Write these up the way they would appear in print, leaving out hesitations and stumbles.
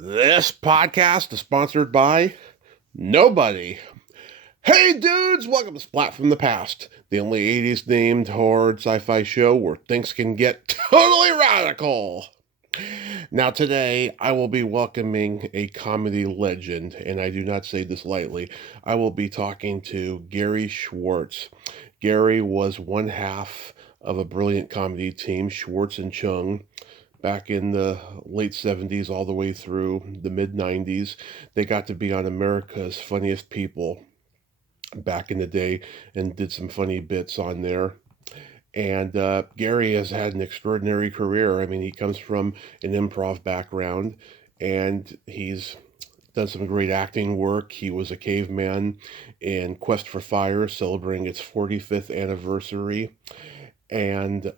This podcast is sponsored by nobody. Hey dudes, welcome to Splat from the Past, the only 80s themed horror sci-fi show where things can get totally radical. Now today, I will be welcoming a comedy legend, and I do not say this lightly. I will be talking to Gary Schwartz. Gary was one half of a brilliant comedy team, Schwartz and Chung, back in the late 70s all the way through the mid 90s. They got to be on America's Funniest People back in the day and did some funny bits on there. And Gary has had an extraordinary career. I mean, he comes from an improv background and he's done some great acting work. He was a caveman in Quest for Fire, celebrating its 45th anniversary. And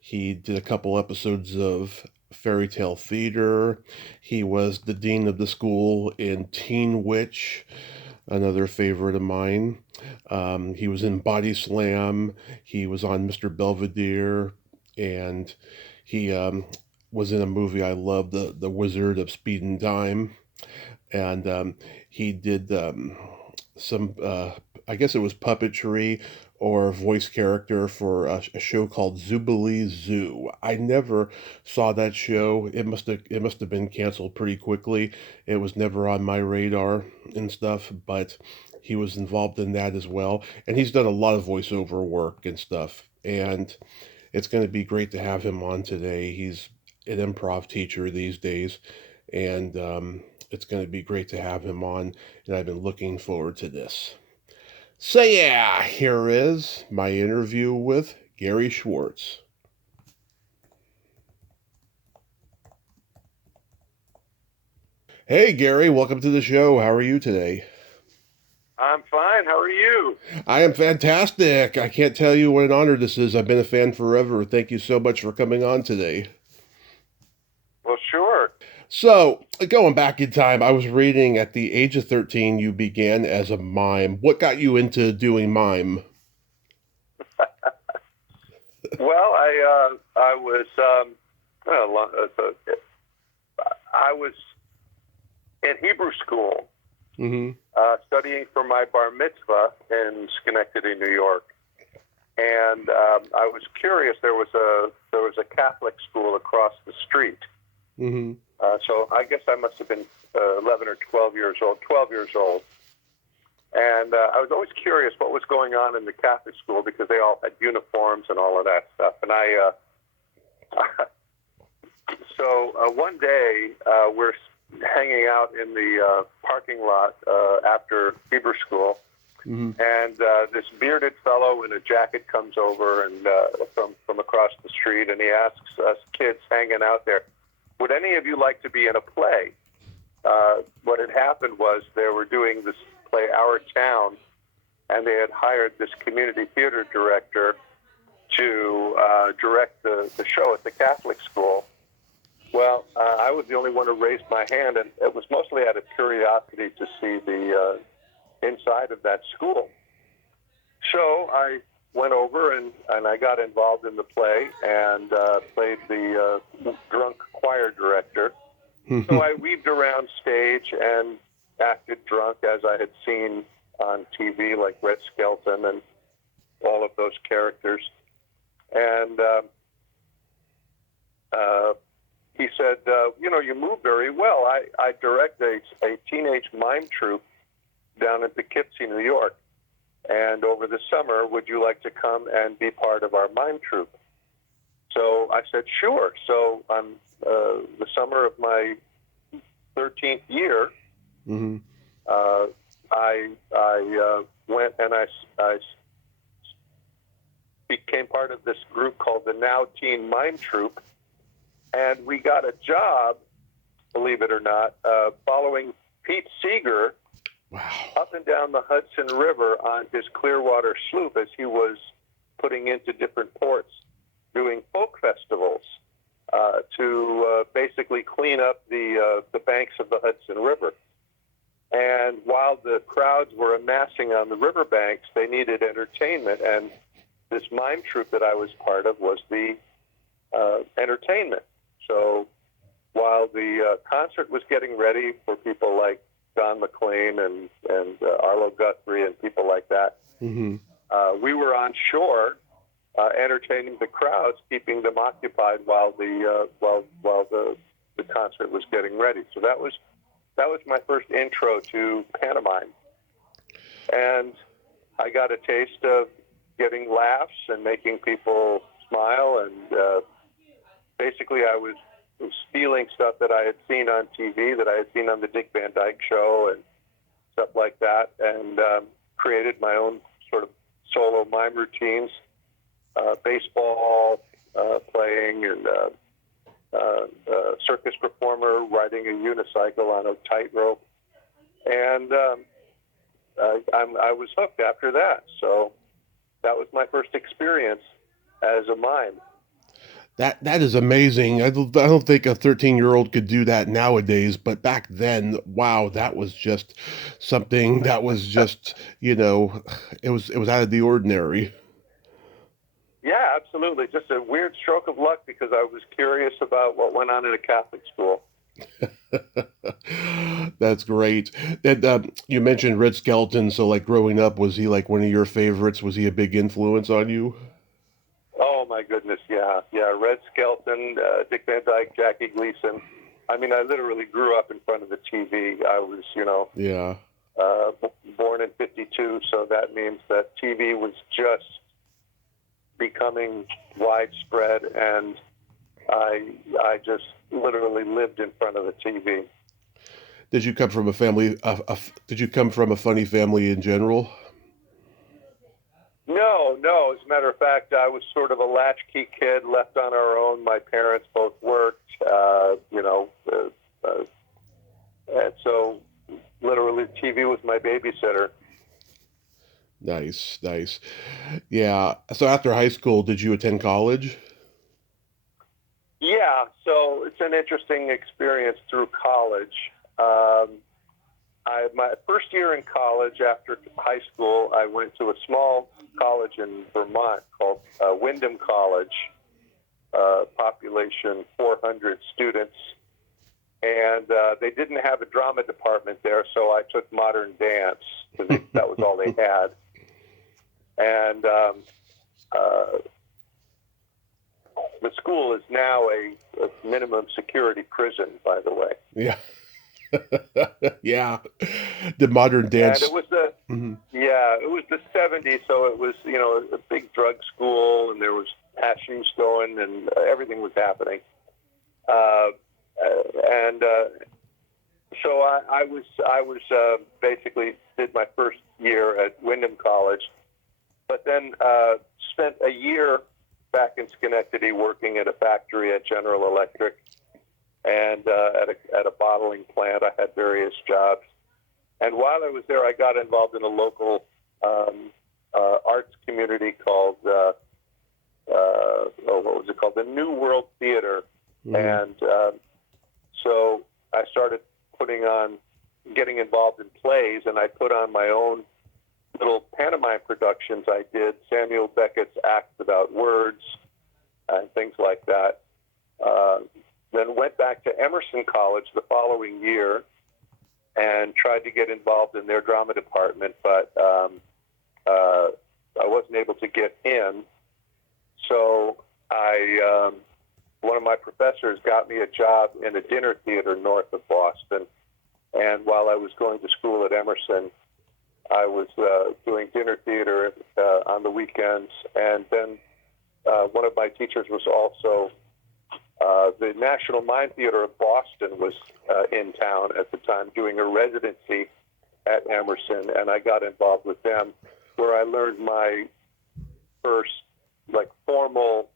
he did a couple episodes of Fairy Tale Theater. He was the dean of the school in Teen Witch, another favorite of mine. He was in Body Slam. He was on Mr. Belvedere, and he was in a movie I love, the Wizard of Speed and Time. And he did some, I guess it was puppetry or voice character for a show called Zoobilee Zoo. I never saw that show. It must have been canceled pretty quickly. It was never on my radar and stuff, but he was involved in that as well. And he's done a lot of voiceover work and stuff. And it's going to be great to have him on today. He's an improv teacher these days, and it's going to be great to have him on. And I've been looking forward to this. So yeah, here is my interview with Gary Schwartz. Hey Gary, welcome to the show. How are you today? I'm fine. How are you? I am fantastic. I can't tell you what an honor this is. I've been a fan forever. Thank you so much for coming on today. Well, sure. So, going back in time, I was reading at the age of 13 you began as a mime. What got you into doing mime? Well, I was I was in Hebrew school Mm-hmm. studying for my bar mitzvah in Schenectady, New York, and I was curious. There was a Catholic school across the street, Mm-hmm. so I guess I must have been 11 or 12 years old. 12 years old. And I was always curious what was going on in the Catholic school because they all had uniforms and all of that stuff. And one day we're hanging out in the parking lot after Hebrew school, Mm-hmm. and this bearded fellow in a jacket comes over and from across the street, and he asks us kids hanging out there, "Would any of you like to be in a play?" What had happened was they were doing this play Our Town, and they had hired this community theater director to direct the show at the Catholic school. Well, I was the only one who raised my hand, and it was mostly out of curiosity to see the inside of that school. So I went over and I got involved in the play and played the drunk choir director. So I weaved around stage and acted drunk as I had seen on TV, like Red Skelton and all of those characters. And he said, you move very well. I direct a teenage mime troupe down in Poughkeepsie, New York. And over the summer, would you like to come and be part of our mime troupe? So I said, sure. So on the summer of my 13th year, Mm-hmm. I went and I became part of this group called the Now Teen Mime Troupe, and we got a job, believe it or not, following Pete Seeger Wow. up and down the Hudson River on his Clearwater sloop as he was putting into different ports, doing folk festivals to basically clean up the banks of the Hudson River. And while the crowds were amassing on the riverbanks, they needed entertainment, and this mime troupe that I was part of was the entertainment. So while the concert was getting ready for people like Don McLean and Arlo Guthrie and people like that, Mm-hmm. we were on shore entertaining the crowds, keeping them occupied while the concert was getting ready. So that was my first intro to pantomime, and I got a taste of getting laughs and making people smile, and basically I was stealing stuff that I had seen on TV, that I had seen on the Dick Van Dyke Show and stuff like that, and created my own sort of solo mime routines, baseball playing, and circus performer riding a unicycle on a tightrope, and I was hooked after that. So that was my first experience as a mime. That is amazing. I don't think a 13-year-old could do that nowadays, but back then, wow, that was just something that was just, it was out of the ordinary. Yeah, absolutely. Just a weird stroke of luck because I was curious about what went on in a Catholic school. That's great. And you mentioned Red Skelton, so like growing up, was he like one of your favorites? Was he a big influence on you? Oh my goodness, yeah. Red Skelton, Dick Van Dyke, Jackie Gleason. I mean, I literally grew up in front of the TV. I was, Yeah. born in '52, so that means that TV was just becoming widespread, and I just literally lived in front of the TV. Did you come from a family? Did you come from a funny family in general? No. As a matter of fact, I was sort of a latchkey kid, left on our own. My parents both worked, and so literally TV was my babysitter. Nice, nice. Yeah. So after high school, did you attend college? Yeah, so it's an interesting experience through college. Um, my first year in college, after high school, I went to a small college in Vermont called Wyndham College, population 400 students. And they didn't have a drama department there, so I took modern dance because that was all they had. And the school is now a minimum security prison, by the way. Yeah. Yeah. The modern dance. And it was the Mhm. it was the '70s, so it was a big drug school, and there was hashish going, and everything was happening. And so I was basically did my first year at Wyndham College, but then spent a year back in Schenectady working at a factory at General Electric, and at a bottling plant. I had various jobs. And while I was there, I got involved in a local arts community called, what was it called? The New World Theater. Mhm. And so I started getting involved in plays, and I put on my own little pantomime productions. I did Samuel Beckett's Acts Without Words and things like that. Then went back to Emerson College the following year and tried to get involved in their drama department, but I wasn't able to get in. So one of my professors got me a job in a dinner theater north of Boston. And while I was going to school at Emerson, I was doing dinner theater on the weekends. And then one of my teachers was also the National Mime Theater of Boston was in town at the time doing a residency at Emerson, and I got involved with them, where I learned my first formal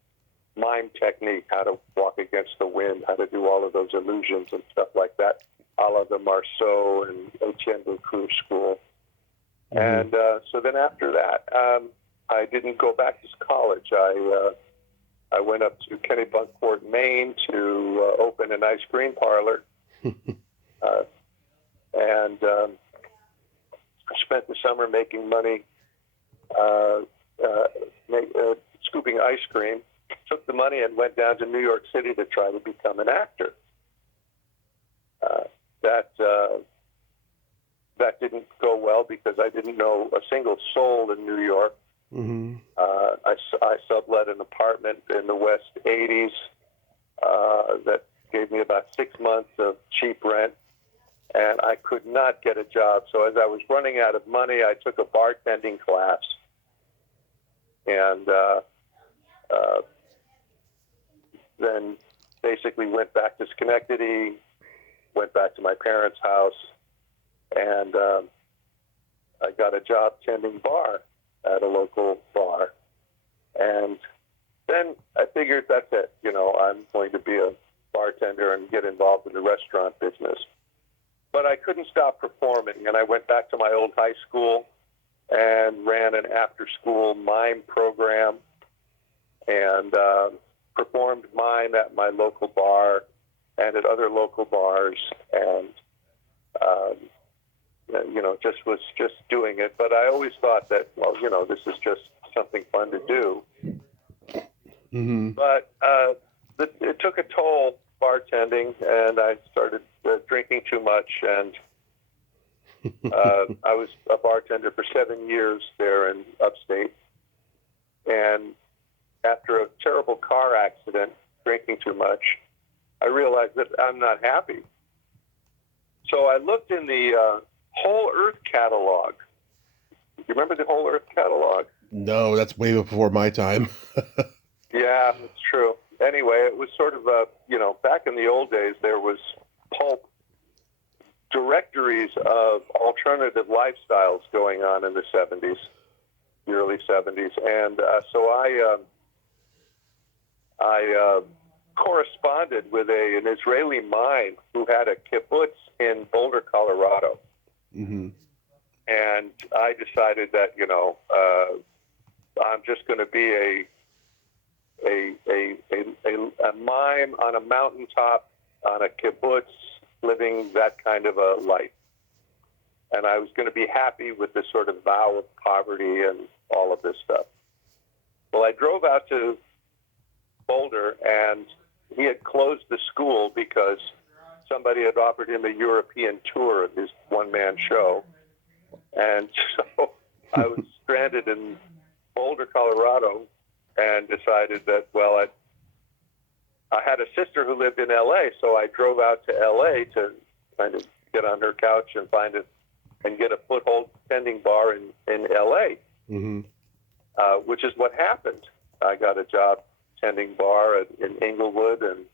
mime technique, how to walk against the wind, how to do all of those illusions and stuff like that, a la the Marceau and Etienne Boucourt school. Mm-hmm. And so then after that, I didn't go back to college. I went up to Kennebunkport, Maine to open an ice cream parlor. And I spent the summer making money scooping ice cream. Took the money and went down to New York City to try to become an actor. that didn't go well because I didn't know a single soul in New York. Mm-hmm. I sublet an apartment in the West 80s that gave me about 6 months of cheap rent, and I could not get a job. So as I was running out of money, I took a bartending class, and then basically went back to Schenectady, went back to my parents' house, and I got a job tending bar at a local bar. And then I figured that's it. You know, I'm going to be a bartender and get involved in the restaurant business. But I couldn't stop performing, and I went back to my old high school and ran an after-school mime program and performed mime at my local bar and at other local bars, and you know, was just doing it. But I always thought that, well, you know, this is just something fun to do. Mm-hmm. But it took a toll, bartending, and I started drinking too much, and I was a bartender for 7 years there in upstate. And after a terrible car accident, drinking too much, I realized that I'm not happy. So I looked in the Whole Earth catalog. You remember the Whole Earth catalog? No, that's way before my time. Yeah, it's true. Anyway, it was sort of you know, back in the old days, there was pulp directories of alternative lifestyles going on in the 70s, the early 70s. And so I corresponded with an Israeli mime who had a kibbutz in Boulder, Colorado. Mm-hmm. And I decided that, you know, I'm just going to be a mime on a mountaintop on a kibbutz, living that kind of a life. And I was going to be happy with this sort of vow of poverty and all of this stuff. Well, I drove out to Boulder, and he had closed the school because somebody had offered him a European tour of his one-man show. And so I was stranded in Boulder, Colorado, and decided that, well, I had a sister who lived in L.A., so I drove out to L.A. to kind of get on her couch and find it and get a foothold tending bar in L.A., Mm-hmm. Which is what happened. I got a job tending bar in Inglewood and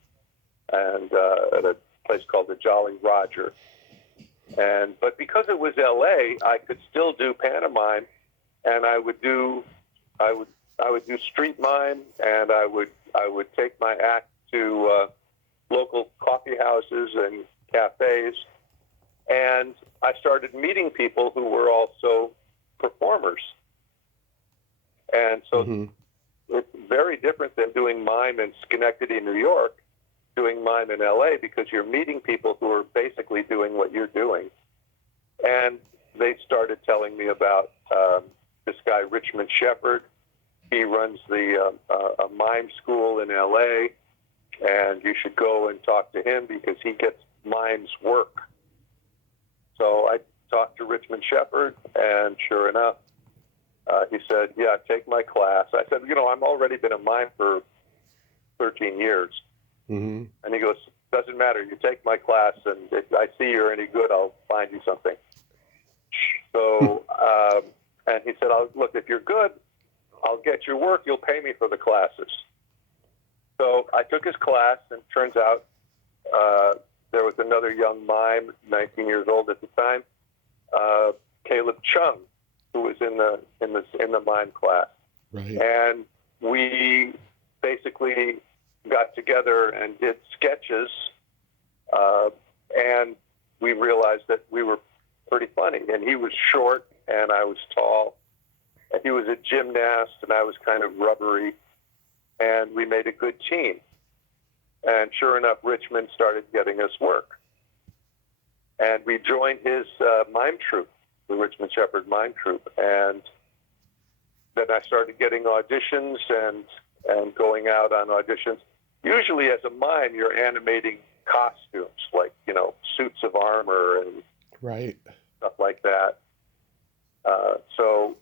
at a place called the Jolly Roger. But because it was L.A., I could still do pantomime, and I would do street mime, and I would take my act to local coffee houses and cafes, and I started meeting people who were also performers. And so Mm-hmm. It's very different than doing mime in Schenectady, New York, doing mime in L.A., because you're meeting people who are basically doing what you're doing. And they started telling me about this guy, Richmond Shepard. He runs a mime school in L.A., and you should go and talk to him because he gets mimes work. So I talked to Richmond Shepard, and sure enough, he said, yeah, take my class. I said, you know, I've already been a mime for 13 years. Mm-hmm. And he goes, doesn't matter. You take my class, and if I see you're any good, I'll find you something. So, and he said, look, if you're good, I'll get your work. You'll pay me for the classes. So I took his class, and it turns out there was another young mime, 19 years old at the time, Caleb Chung, who was in the mime class. Right. And we basically got together and did sketches, and we realized that we were pretty funny. And he was short, and I was tall, and he was a gymnast, and I was kind of rubbery, and we made a good team. And sure enough, Richmond started getting us work. And we joined his mime troupe, the Richmond Shepard mime troupe. And then I started getting auditions and going out on auditions. Usually as a mime, you're animating costumes, like, you know, suits of armor and Right. stuff like that. So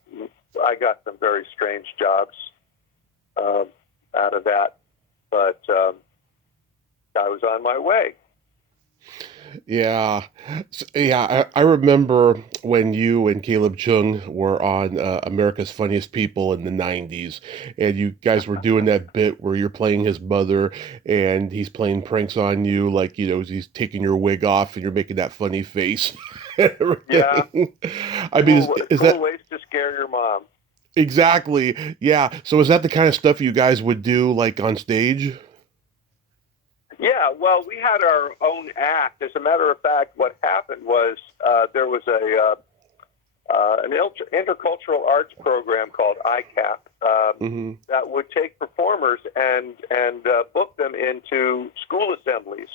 I got some very strange jobs out of that, but I was on my way. Yeah. I remember when you and Caleb Chung were on America's Funniest People in the 90s, and you guys were doing that bit where you're playing his mother, and he's playing pranks on you, like, he's taking your wig off, and you're making that funny face and Yeah, everything. I mean, is cool that ways to scare your mom. exactly, yeah. So is that the kind of stuff you guys would do, like, on stage? Yeah, well, we had our own act. As a matter of fact, what happened was there was an intercultural arts program called ICAP Hmm. that would take performers and book them into school assemblies.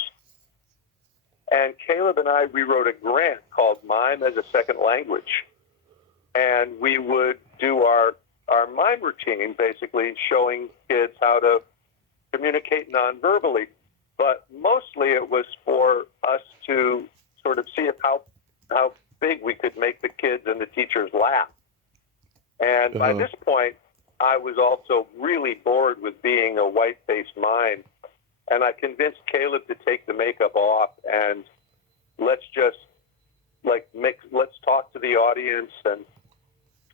And Caleb and I rewrote a grant called Mime as a Second Language. And we would do our mime routine, basically showing kids how to communicate non-verbally. But mostly it was for us to sort of see how big we could make the kids and the teachers laugh. And by this point, I was also really bored with being a white-faced mime. And I convinced Caleb to take the makeup off and let's talk to the audience. And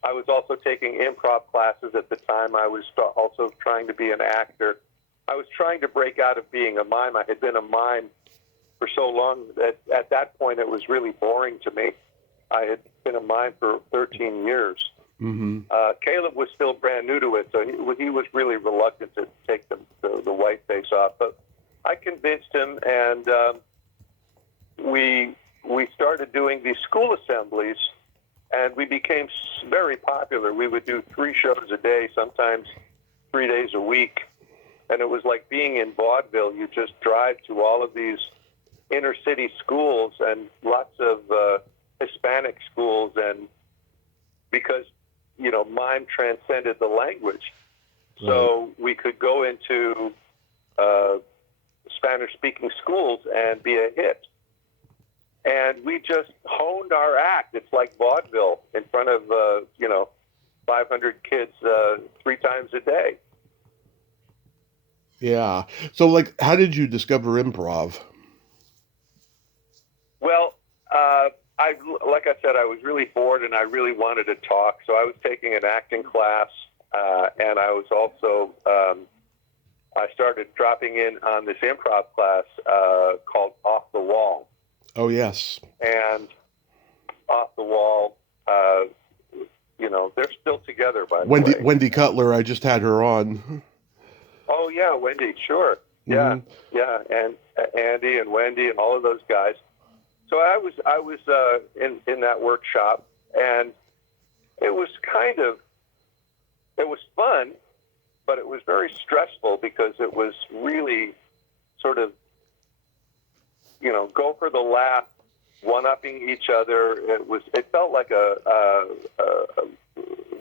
I was also taking improv classes at the time. I was also trying to be an actor. I was trying to break out of being a mime. I had been a mime for so long that at that point it was really boring to me. I had been a mime for 13 years. Hmm. Caleb was still brand new to it, so he was really reluctant to take the white face off. But I convinced him, and we started doing these school assemblies, and we became very popular. We would do 3 shows a day, sometimes 3 days a week. And it was like being in vaudeville. You just drive to all of these inner city schools and lots of Hispanic schools, and because mime transcended the language, so we could go into Spanish-speaking schools and be a hit. And we just honed our act. It's like vaudeville in front of 500 kids 3 times a day. Yeah. So, like, how did you discover improv? Well, like I said, I was really bored and I really wanted to talk. So I was taking an acting class, and I was also I started dropping in on this improv class called Off the Wall. Oh, yes. And Off the Wall, they're still together, by the Wendy way. Wendy Cutler, I just had her on. Oh yeah, Wendy, sure, yeah, yeah, and Andy and Wendy and all of those guys. So I was in that workshop, and it was fun, but it was very stressful because it was really sort of go for the laugh, one-upping each other. It felt like a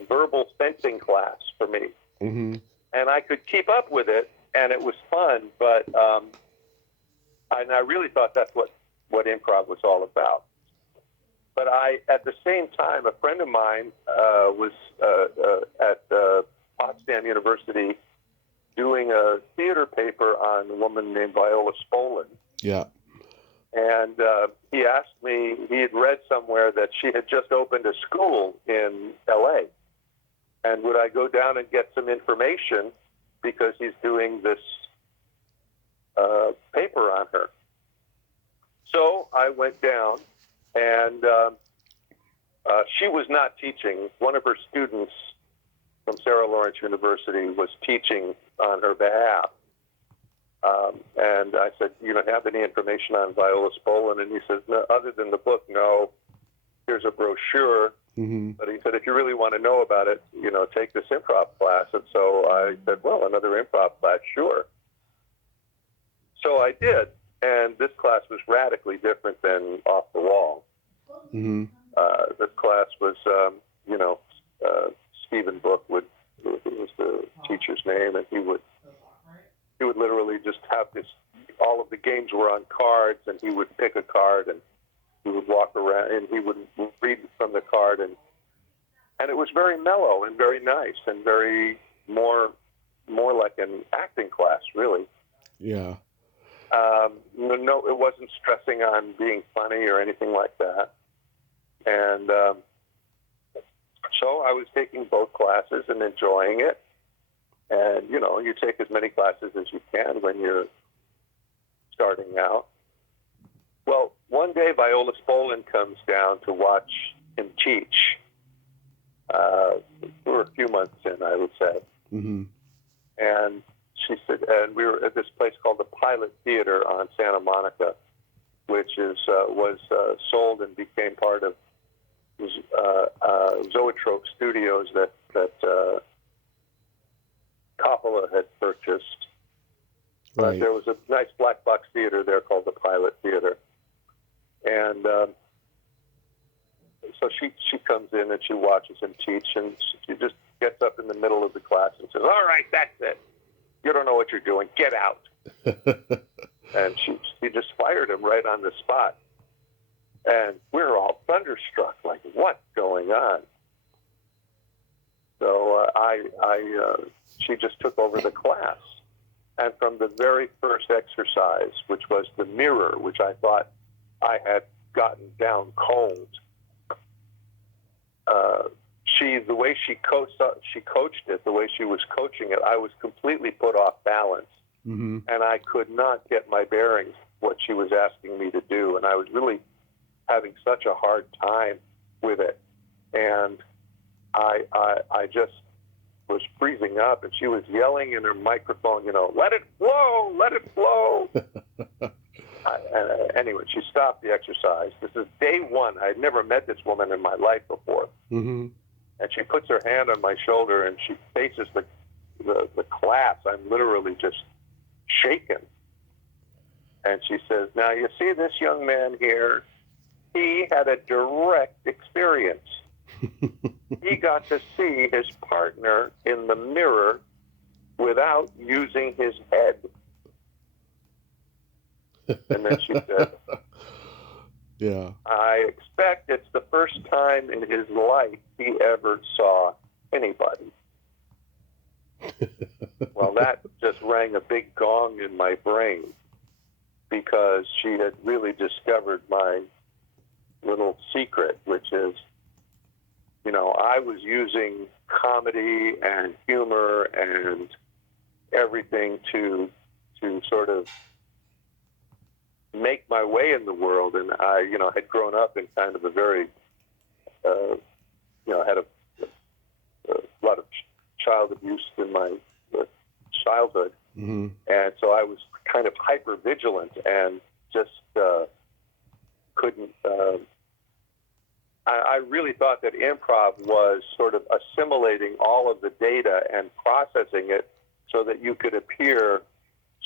verbal fencing class for me. Mm-hmm. And I could keep up with it, and it was fun. But I really thought that's what improv was all about. But at the same time, a friend of mine was at Potsdam University doing a theater paper on a woman named Viola Spolin. Yeah. And he asked me, he had read somewhere that she had just opened a school in L.A., and would I go down and get some information because he's doing this paper on her. So I went down, and she was not teaching. One of her students from Sarah Lawrence University was teaching on her behalf. And I said, have any information on Viola Spolin? And he says, no, other than the book, no. Here's a brochure. Mm-hmm. But he said, if you really want to know about it, take this improv class. And so I said, well, another improv class, sure. So I did. And this class was radically different than Off the Wall. Mm-hmm. This class was, Stephen Book was the teacher's name, and he would literally just have this all of the games were on cards, and he would pick a card, and he would walk around, and he would read from the card, and it was very mellow and very nice and very more like an acting class, really. Yeah. No, it wasn't stressing on being funny or anything like that. And so I was taking both classes and enjoying it. And, you know, you take as many classes as you can when you're starting out. Well, one day Viola Spolin comes down to watch him teach. We were a few months in, I would say. Mm-hmm. And she said, and we were at this place called the Pilot Theater on Santa Monica, which was sold and became part of Zoetrope Studios that Coppola had purchased. Right. There was a nice black box theater there called the Pilot Theater. And so she comes in and she watches him teach, and she just gets up in the middle of the class and says, "All right, that's it. You don't know what you're doing. Get out." And she just fired him right on the spot. And we're all thunderstruck, like, what's going on? So she just took over the class. And from the very first exercise, which was the mirror, which I thought I had gotten down cold, the way she coached it, the way she was coaching it, I was completely put off balance. Mm-hmm. And I could not get my bearings, what she was asking me to do. And I was really having such a hard time with it. And I just was freezing up, and she was yelling in her microphone, you know, "Let it flow, let it flow." Anyway, she stopped the exercise. This is day one. I had never met this woman in my life before. Mm-hmm. And she puts her hand on my shoulder, and she faces the class. I'm literally just shaken. And she says, "Now, you see this young man here? He had a direct experience. He got to see his partner in the mirror without using his head." And then she said, "Yeah, "I expect it's the first time in his life he ever saw anybody." Well, that just rang a big gong in my brain, because she had really discovered my little secret, which is, you know, I was using comedy and humor and everything to sort of make my way in the world. And I, you know, had grown up in kind of a very, had a lot of child abuse in my childhood. Mm-hmm. And so I was kind of hyper vigilant and just couldn't. I really thought that improv was sort of assimilating all of the data and processing it so that you could appear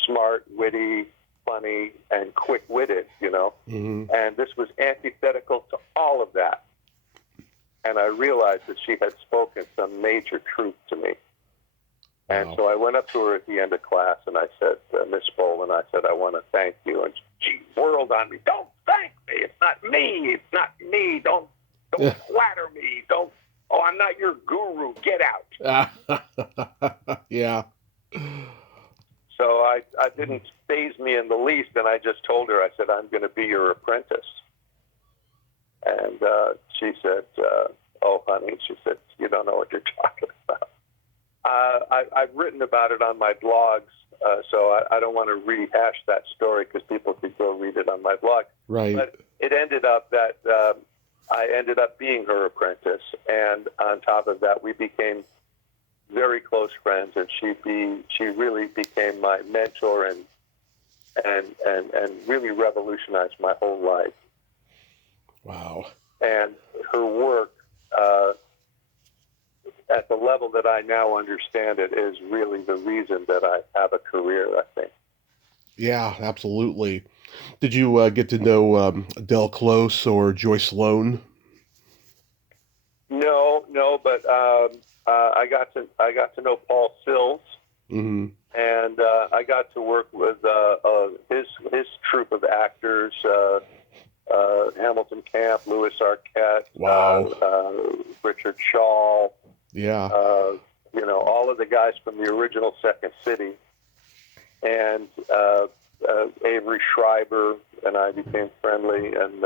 smart, witty, funny, and quick-witted, you know. Mm-hmm. And this was antithetical to all of that. And I realized that she had spoken some major truth to me. And so I went up to her at the end of class, and I said, "Miss Bolin," I said, "I want to thank you." And she whirled on me. "Don't thank me. It's not me. It's not me. Don't flatter me. Don't. Oh, I'm not your guru. Get out." Yeah. So I didn't faze me in the least, and I just told her, I said, "I'm going to be your apprentice." And she said, "Oh, honey," she said, "you don't know what you're talking about." I've written about it on my blogs, so I don't want to rehash that story because people could go read it on my blog. Right. But it ended up that I ended up being her apprentice, and on top of that, we became very close friends, and she really became my mentor and really revolutionized my whole life. Wow. And her work, at the level that I now understand it, is really the reason that I have a career, I think. Yeah, absolutely. Did you get to know Del Close or Joyce Sloan? No, but I got to know Paul Sills. Mm-hmm. And I got to work with his troupe of actors, Hamilton Camp, Louis Arquette, Wow. Richard Shaw, Yeah. all of the guys from the original Second City, and Avery Schreiber and I became friendly, and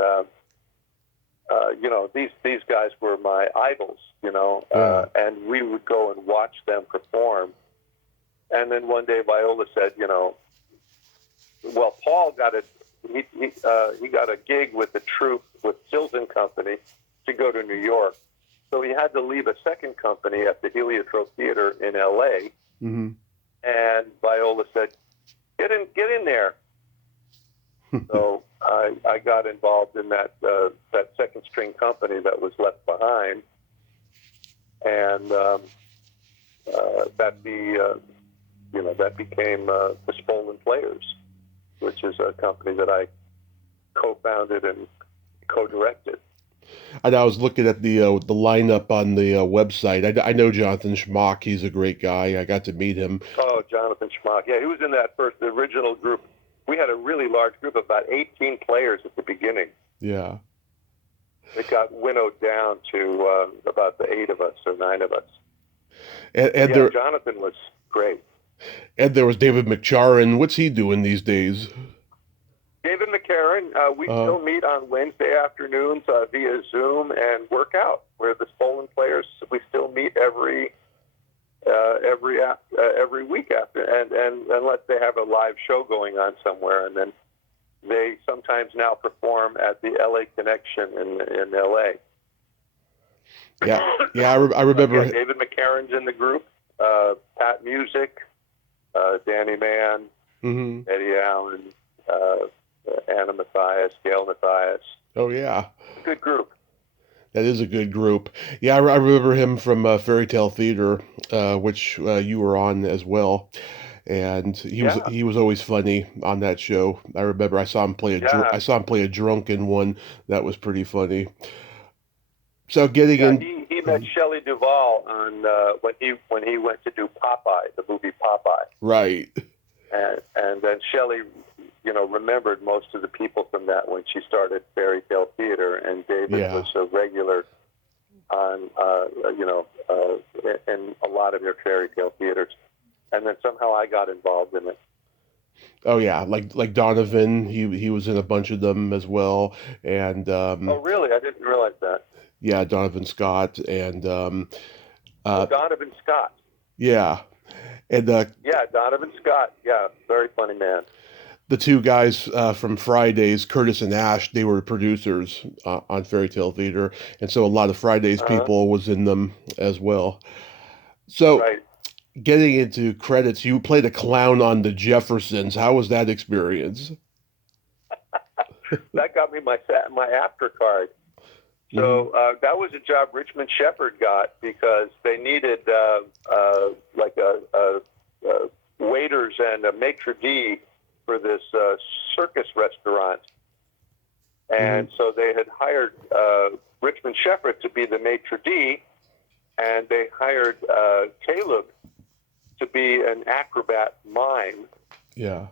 these guys were my idols, Yeah. and we would go and watch them perform. And then one day Viola said, well, Paul got he got a gig with the troupe with Sills and Company to go to New York. So he had to leave a second company at the Heliotrope Theater in L.A. Mm-hmm. And Viola said, get in there. So I got involved in that second string company that was left behind. And that became the Spolin Players, which is a company that I co-founded and co-directed. And I was looking at the lineup on the website. I know Jonathan Schmock. He's a great guy. I got to meet him. Oh, Jonathan Schmock. Yeah, he was in that the original group. We had a really large group of about 18 players at the beginning. Yeah. It got winnowed down to about the 8 of us or 9 of us. And Jonathan was great. And there was David McCharron. What's he doing these days? David McCarran, we still meet on Wednesday afternoons via Zoom and work out. We're the Spolin Players. We still meet every week after, and unless they have a live show going on somewhere, and then they sometimes now perform at the LA Connection in LA. Yeah, I remember. David McCarran's in the group. Pat Music, Danny Mann, mm-hmm. Eddie Allen, Anna Mathias, Gail Mathias. Oh yeah, good group. That is a good group. Yeah, I remember him from Fairy Tale Theater, which you were on as well, and he was always funny on that show. I remember I saw him play a drunk in one that was pretty funny. So he met Shelley Duvall on when he went to do Popeye, the movie Popeye. Right. And then Shelley, remembered most of the people from that when she started Fairy Tale Theater, and David was a regular on in a lot of their Fairy Tale theaters. And then somehow I got involved in it. Oh yeah, like Donovan, he was in a bunch of them as well, and oh really? I didn't realize that. Yeah, Donovan Scott and Donovan Scott. Yeah, and Donovan Scott. Yeah, very funny man. The two guys from Fridays, Curtis and Ash, they were producers on Fairy Tale Theater, and so a lot of Fridays people was in them as well. So, getting into credits, you played a clown on The Jeffersons. How was that experience? That got me my after card. So that was a job Richmond Shepard got because they needed like a waiters and a maitre d' for this circus restaurant. And so they had hired Richmond Shepard to be the maitre d', and they hired Caleb to be an acrobat mime. Yeah.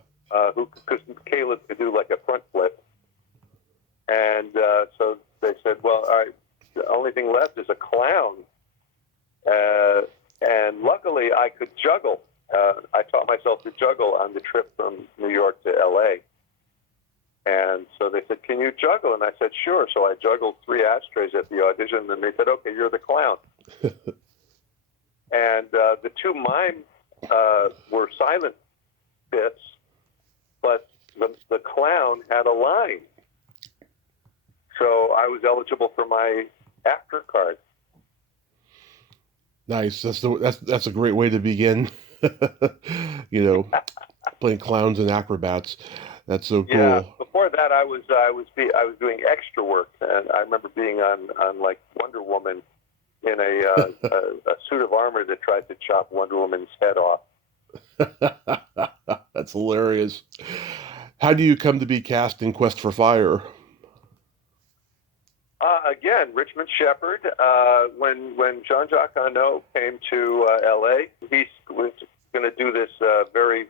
Because Caleb could do like a front flip. And so they said, well, all right, the only thing left is a clown. And luckily I could juggle. I taught myself to juggle on the trip from New York to L.A. And so they said, can you juggle? And I said, sure. So I juggled 3 ashtrays at the audition, and they said, okay, you're the clown. And the 2 mime were silent bits, but the clown had a line. So I was eligible for my after card. Nice. That's a great way to begin. Playing clowns and acrobats. That's so cool. Yeah. Before that, I was doing extra work, and I remember being on like Wonder Woman in a suit of armor that tried to chop Wonder Woman's head off. That's hilarious. How do you come to be cast in Quest for Fire? Again, Richmond Shepard. When Jean-Jacques Arnaud came to L.A., going to do this very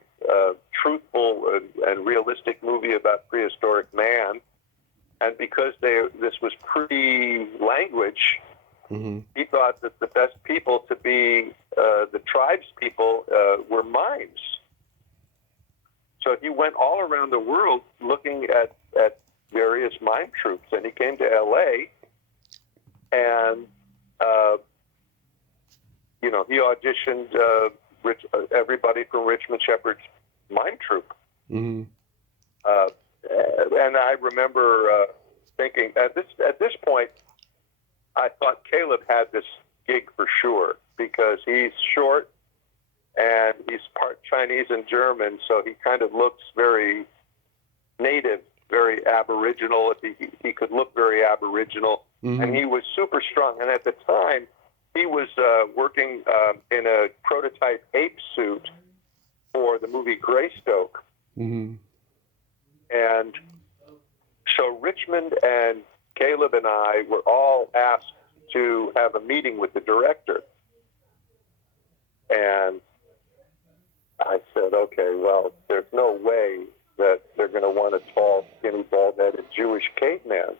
truthful and realistic movie about prehistoric man. And because this was pre-language, he thought that the best people to be the tribes people were mimes. So he went all around the world looking at various mime troupes, and he came to L.A. and he auditioned everybody from Richmond Shepherd's mime troupe. And I remember thinking at this point, I thought Caleb had this gig for sure because he's short and he's part Chinese and German, so he kind of looks very native, very Aboriginal. He could look very Aboriginal, and he was super strong. And at the time, he was working in a prototype ape suit for the movie Greystoke. And so Richmond and Caleb and I were all asked to have a meeting with the director. And I said, okay, well, there's no way that they're going to want a tall, skinny, bald-headed Jewish caveman.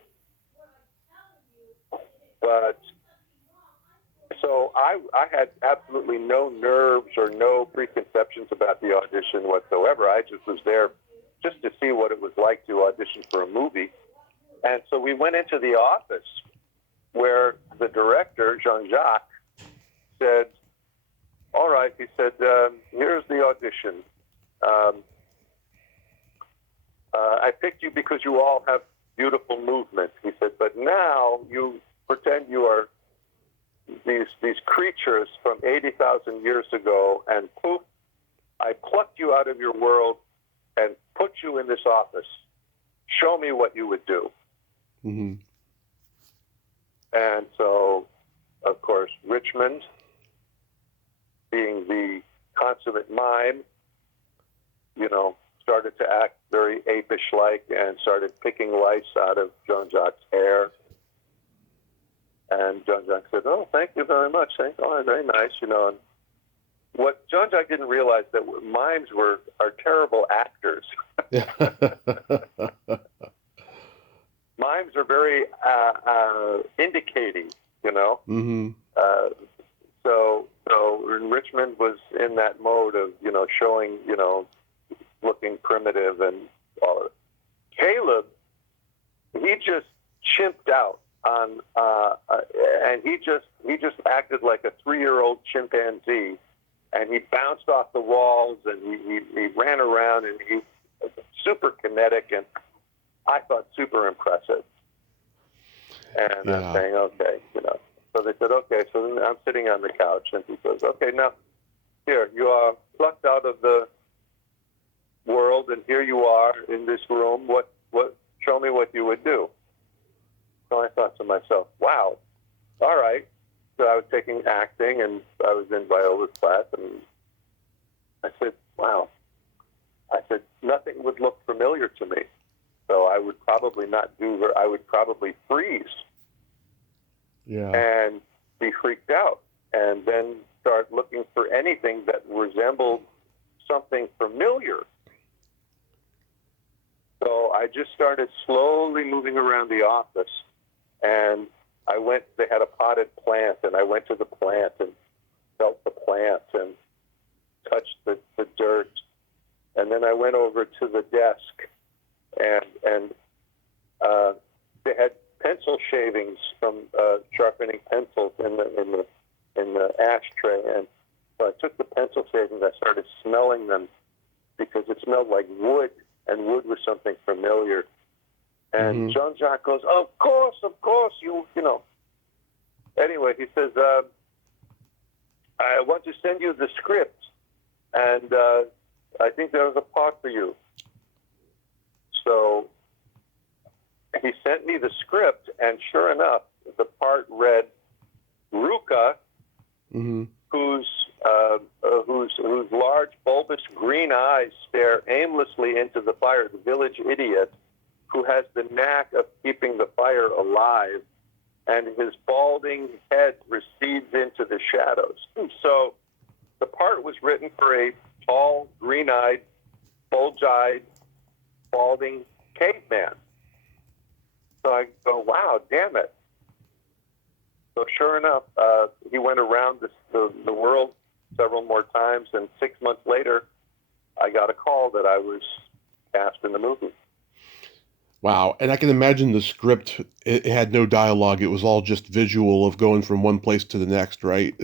But so I had absolutely no nerves or no preconceptions about the audition whatsoever. I just was there just to see what it was like to audition for a movie. And so we went into the office where the director, Jean-Jacques, said, all right, he said, here's the audition. I picked you because you all have beautiful movement. He said, but now you pretend you are these creatures from 80,000 years ago, and poof, I plucked you out of your world and put you in this office. Show me what you would do. And so, of course, Richmond, being the consummate mime, started to act very apish-like and started picking lice out of Jean-Jacques' hair. And Jean-Jacques said, oh, thank you very much. Oh, very nice, And what Jean-Jacques didn't realize that mimes are terrible actors. Mimes are very indicating, So Richmond was in that mode of, showing, looking primitive and all of it. Caleb, he just chimped out on, and he just acted like a 3-year-old chimpanzee, and he bounced off the walls and he ran around and he was super kinetic and I thought super impressive. And I'm saying, okay, So they said, okay. So then I'm sitting on the couch, and he says, okay, now, here, you are plucked out of the world, and here you are in this room. What? Show me what you would do. So I thought to myself, wow, all right. So I was taking acting, and I was in Viola Splat, and I said, wow. I said, nothing would look familiar to me. So I would probably not do, I would probably freeze. And be freaked out, and then start looking for anything that resembled something familiar. So I just started slowly moving around the office, and they had a potted plant, and I went to the plant and felt the plant and touched the dirt. And then I went over to the desk, and they had pencil shavings from sharpening pencils in the ashtray, and so I took the pencil shavings. I started smelling them because it smelled like wood, and wood was something familiar. And Jean-Jacques goes, "Of course, you know." Anyway, he says, "I want to send you the script, and I think there's a part for you." So he sent me the script, and sure enough, the part read, Ruka, whose large, bulbous green eyes stare aimlessly into the fire, the village idiot, who has the knack of keeping the fire alive, and his balding head recedes into the shadows. So the part was written for a tall, green-eyed, bulge-eyed, balding caveman. So I go, wow, damn it. So sure enough, he went around the world several more times, and 6 months later, I got a call that I was cast in the movie. Wow. And I can imagine the script, it had no dialogue. It was all just visual of going from one place to the next, right?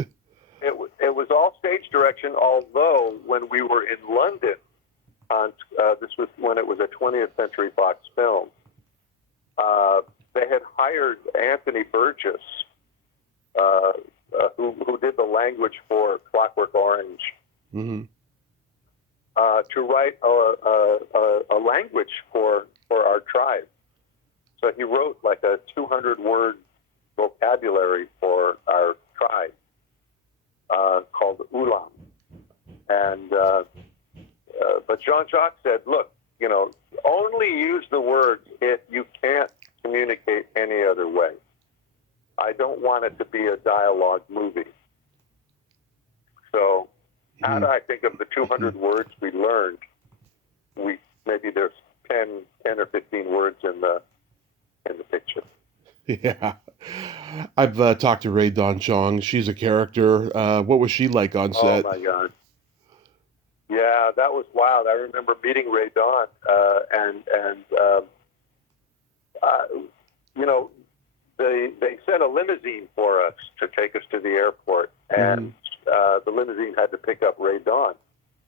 It was all stage direction, although when we were in London, this was when it was a 20th Century Fox film, they had hired Anthony Burgess, who did the language for Clockwork Orange, Mm-hmm. to write a language for our tribe. So he wrote like a 200-word vocabulary for our tribe called Ulam. And but Jean-Jacques said, look, only use the words if you can't communicate any other way. I don't want it to be a dialogue movie. So how do I think of the 200 words we learned? Maybe there's 10 or 15 words in the picture. Yeah. I've talked to Ray Don Chong. She's a character. What was she like on set? Oh, my God. Yeah, that was wild. I remember meeting Ray Don, they sent a limousine for us to take us to the airport, and the limousine had to pick up Ray Don.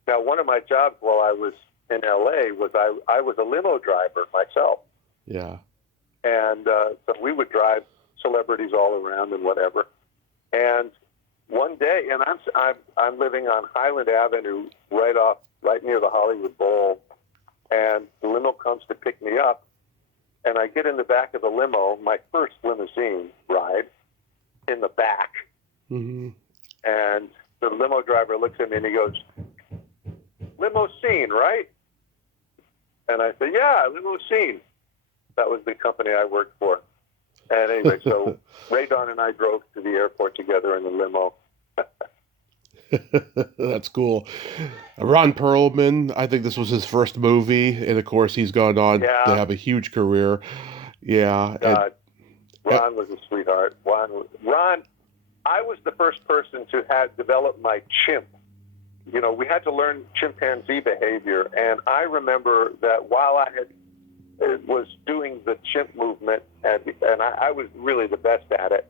Now, one of my jobs while I was in L.A. was I was a limo driver myself. Yeah. And so we would drive celebrities all around and whatever. And one day, and I'm living on Highland Avenue, right near the Hollywood Bowl, and the limo comes to pick me up, and I get in the back of the limo, my first limousine ride, in the back, and the limo driver looks at me and he goes, "Limousine, right?" And I said, "Yeah, Limousine." That was the company I worked for. And anyway, so Ray Don and I drove to the airport together in the limo. That's cool. Ron Perlman, I think this was his first movie, and of course he's gone on to have a huge career. Yeah. God, Ron was a sweetheart. Ron, I was the first person to have developed my chimp. We had to learn chimpanzee behavior, and I remember that while I was doing the chimp movement, and I was really the best at it,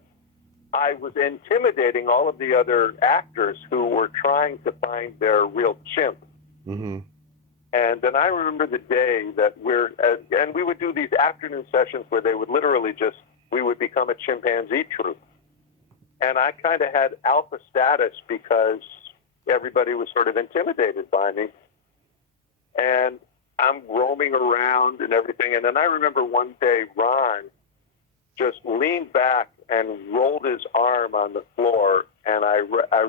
I was intimidating all of the other actors who were trying to find their real chimp. Mm-hmm. And then I remember the day that and we would do these afternoon sessions where they would literally we would become a chimpanzee troupe. And I kind of had alpha status because everybody was sort of intimidated by me. And I'm roaming around and everything. And then I remember one day Ron just leaned back and rolled his arm on the floor, and I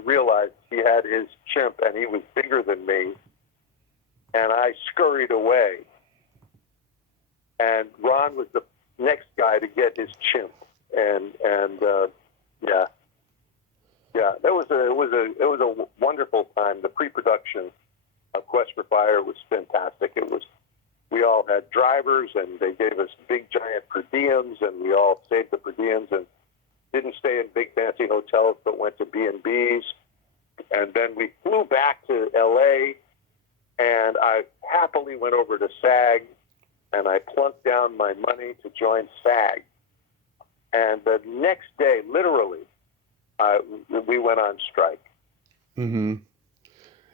realized he had his chimp, and he was bigger than me, and I scurried away. And Ron was the next guy to get his chimp, and it was a wonderful time. The pre-production of Quest for Fire was fantastic. We all had drivers, and they gave us big, giant per diems, and we all saved the per diems and didn't stay in big, fancy hotels, but went to B&Bs. And then we flew back to L.A., and I happily went over to SAG, and I plunked down my money to join SAG. And the next day, literally, we went on strike. Mm-hmm.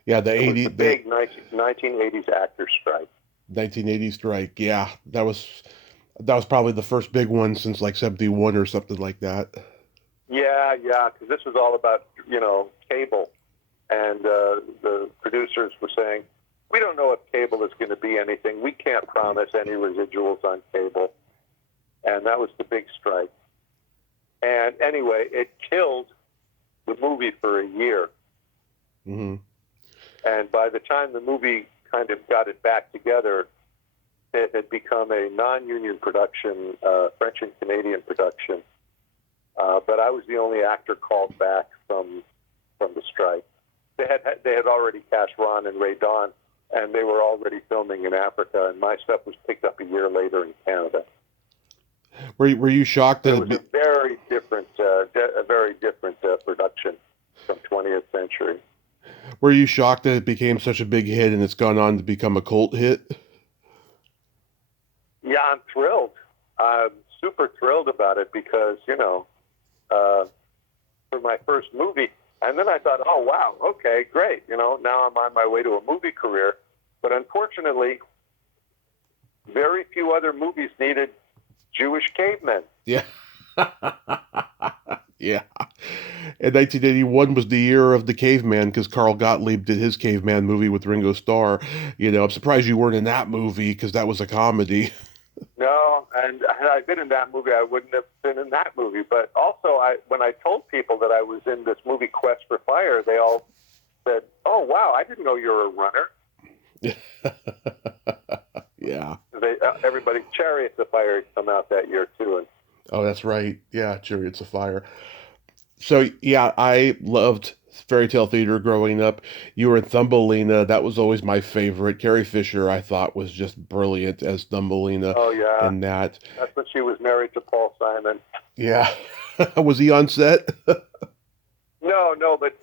Yeah, It was the big 1980s actor strike. 1980 strike, yeah. That was probably the first big one since like 71 or something like that. Yeah, because this was all about, cable. And the producers were saying, we don't know if cable is going to be anything. We can't promise any residuals on cable. And that was the big strike. And anyway, it killed the movie for a year. Mm-hmm. And by the time the movie kind of got it back together, it had become a non-union production, French and Canadian production. But I was the only actor called back from the strike. they had already cast Ron and Ray Dawn, and they were already filming in Africa, and my stuff was picked up a year later in Canada. Were you shocked that it was a very different production from 20th century? Were you shocked that it became such a big hit and it's gone on to become a cult hit? Yeah, I'm thrilled. I'm super thrilled about it because, for my first movie, and then I thought, oh, wow, okay, great. Now I'm on my way to a movie career. But unfortunately, very few other movies needed Jewish cavemen. Yeah. Yeah. And 1981 was the year of the caveman because Carl Gottlieb did his caveman movie with Ringo Starr. I'm surprised you weren't in that movie because that was a comedy. No, and had I been in that movie, I wouldn't have been in that movie. But also, when I told people that I was in this movie Quest for Fire, they all said, oh, wow, I didn't know you were a runner. Yeah. Everybody, Chariots of Fire come out that year, too. And oh, that's right. Yeah, Chariots of Fire. So, yeah, I loved fairy tale theater growing up. You were in Thumbelina. That was always my favorite. Carrie Fisher, I thought, was just brilliant as Thumbelina. Oh, yeah. In that. That's when she was married to Paul Simon. Yeah. Was he on set? No, but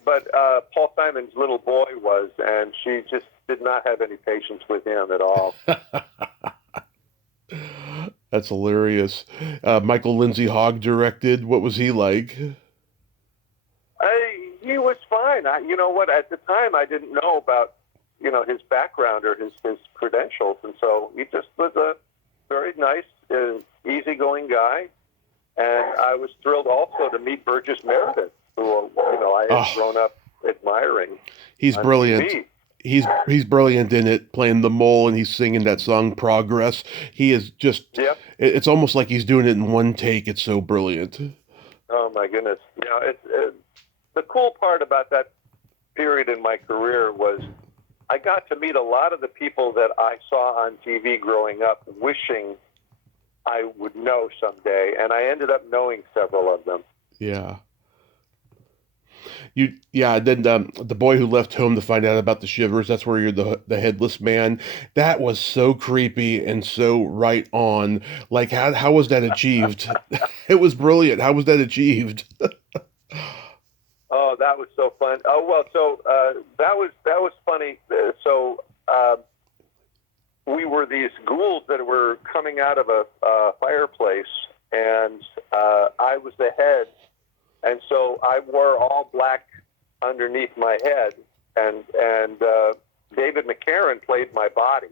Paul Simon's little boy was, and she just did not have any patience with him at all. That's hilarious. Michael Lindsay Hogg directed. What was he like? He was fine. You know what? At the time, I didn't know about his background or his credentials, and so he just was a very nice, easygoing guy. And I was thrilled also to meet Burgess Meredith, who I had grown up admiring. He's brilliant. TV. He's brilliant in it, playing the mole, and he's singing that song "Progress." He is just. Yep. It's almost like he's doing it in one take. It's so brilliant. Oh my goodness! The cool part about that period in my career was I got to meet a lot of the people that I saw on TV growing up, wishing I would know someday, and I ended up knowing several of them. Yeah. Then the boy who left home to find out about the shivers, that's where you're the headless man. That was so creepy and so right on. Like, how was that achieved? It was brilliant. How was that achieved? Oh, that was so fun. Oh, well, so that was funny. We were these ghouls that were coming out of a fireplace, and I was the head. And so I wore all black underneath my head, and David McCarran played my body.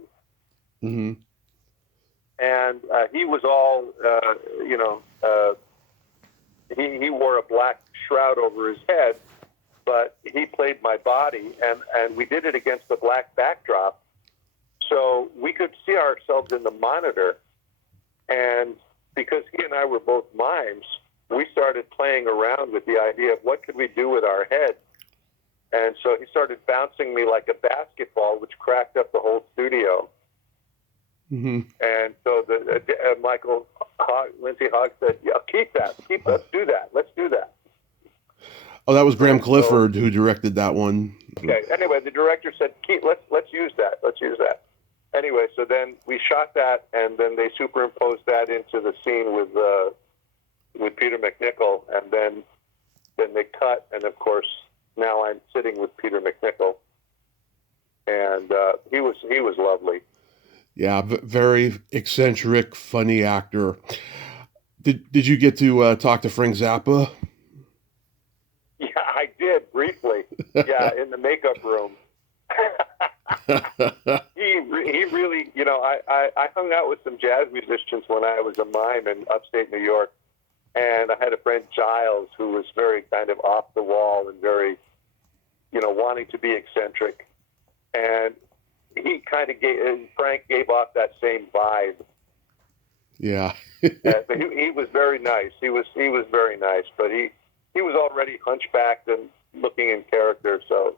Mm-hmm. And he was all, he wore a black shroud over his head, but he played my body, and we did it against the black backdrop, so we could see ourselves in the monitor. And because he and I were both mimes, we started playing around with the idea of what could we do with our head. And so he started bouncing me like a basketball, which cracked up the whole studio. Mm-hmm. And so Lindsay Hogg said, "Yeah, let's do that." Oh, that was Graham Clifford who directed that one. Okay. Anyway, the director said, let's use that. Anyway, so then we shot that, and then they superimposed that into the scene with Peter McNichol, and then they cut, and of course now I'm sitting with Peter McNichol, and he was lovely. Yeah, very eccentric, funny actor. Did you get to talk to Frank Zappa? Yeah, I did briefly. Yeah, in the makeup room. He really, I hung out with some jazz musicians when I was a mime in upstate New York. And I had a friend, Giles, who was very kind of off the wall and very, wanting to be eccentric. And Frank gave off that same vibe. Yeah. He was very nice. He was very nice, but he was already hunchbacked and looking in character. So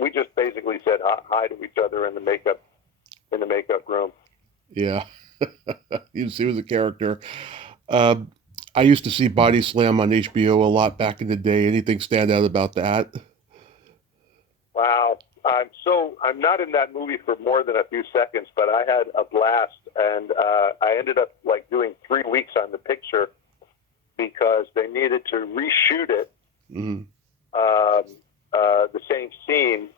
we just basically said hi to each other in the makeup room. Yeah. He was a character. I used to see Body Slam on HBO a lot back in the day. Anything stand out about that? Wow. I'm not in that movie for more than a few seconds, but I had a blast, and I ended up like doing 3 weeks on the picture because they needed to reshoot it, Mm-hmm. the same scene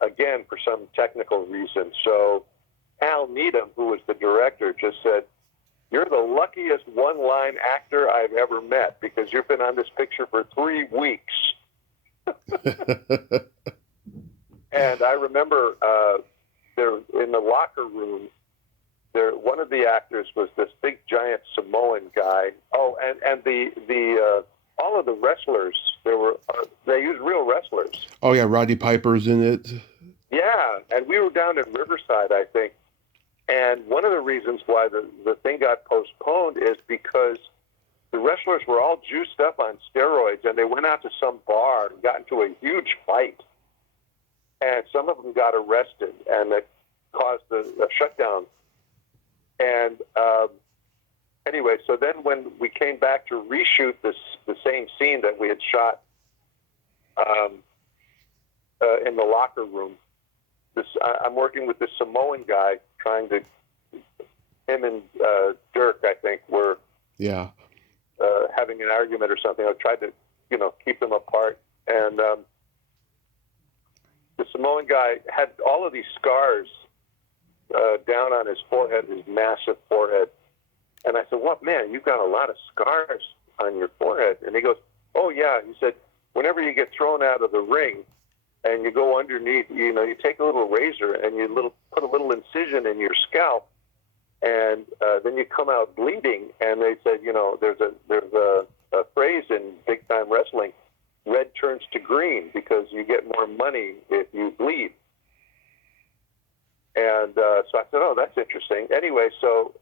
again for some technical reason. So Al Needham, who was the director, just said, "You're the luckiest one-line actor I've ever met because you've been on this picture for 3 weeks." And I remember there in the locker room, one of the actors was this big giant Samoan guy. Oh, and the all of the wrestlers, they used real wrestlers. Oh yeah, Roddy Piper's in it. Yeah, and we were down in Riverside, I think. And one of the reasons why the thing got postponed is because the wrestlers were all juiced up on steroids, and they went out to some bar and got into a huge fight. And some of them got arrested, and it caused a shutdown. And anyway, so then when we came back to reshoot the same scene that we had shot in the locker room, I'm working with this Samoan guy trying to, him and Dirk, I think, were having an argument or something. I tried to, keep them apart. And the Samoan guy had all of these scars down on his forehead, his massive forehead. And I said, "What, man, you've got a lot of scars on your forehead." And he goes, "Oh, yeah." He said, "Whenever you get thrown out of the ring and you go underneath, you take a little razor and you put a little incision in your scalp, and then you come out bleeding." And they said, there's a phrase in big-time wrestling, red turns to green, because you get more money if you bleed. And so I said, "Oh, that's interesting." Anyway, so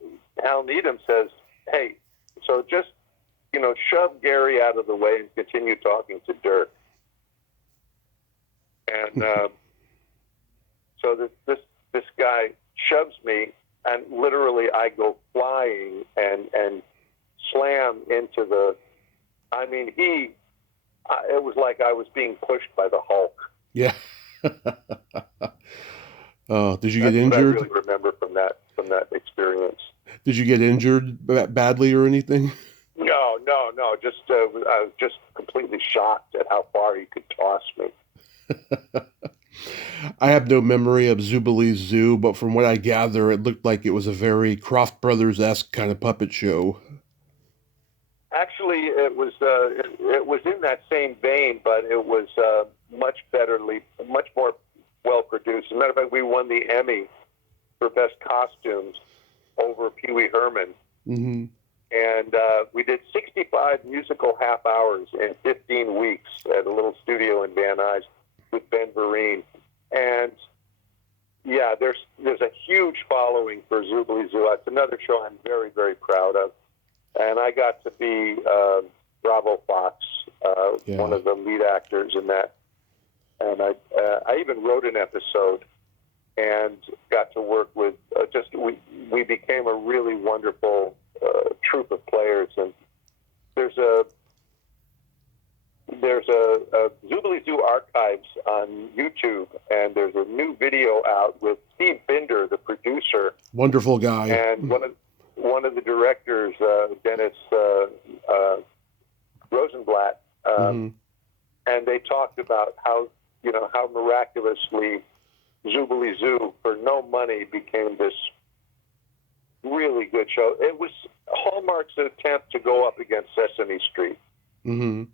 Al Needham says, "Hey, so just, shove Gary out of the way and continue talking to Dirk." And so this guy shoves me, and literally I go flying and slam into it was like I was being pushed by the Hulk. Yeah. Did you get injured? That's what I really remember from that experience. Did you get injured badly or anything? No. Just I was just completely shocked at how far he could toss me. I have no memory of Zoobilee Zoo, but from what I gather, it looked like it was a very Kroft Brothers-esque kind of puppet show. Actually, it was in that same vein, but it was much more well produced. As a matter of fact, we won the Emmy for best costumes over Pee Wee Herman. Mm-hmm. And we did 65 musical half hours in 15 weeks at a little studio in Van Nuys with Ben Vereen. And yeah, there's a huge following for Zoobilee Zoo. It's another show I'm very, very proud of. And I got to be Bravo Fox, one of the lead actors in that. And I even wrote an episode and got to work with we became a really wonderful troupe of players. And there's a Zoobilee Zoo archives on YouTube, and there's a new video out with Steve Binder, the producer. Wonderful guy. And one of the directors, Dennis Rosenblatt, and they talked about how miraculously Zoobilee Zoo, for no money, became this really good show. It was Hallmark's attempt to go up against Sesame Street. Mm-hmm.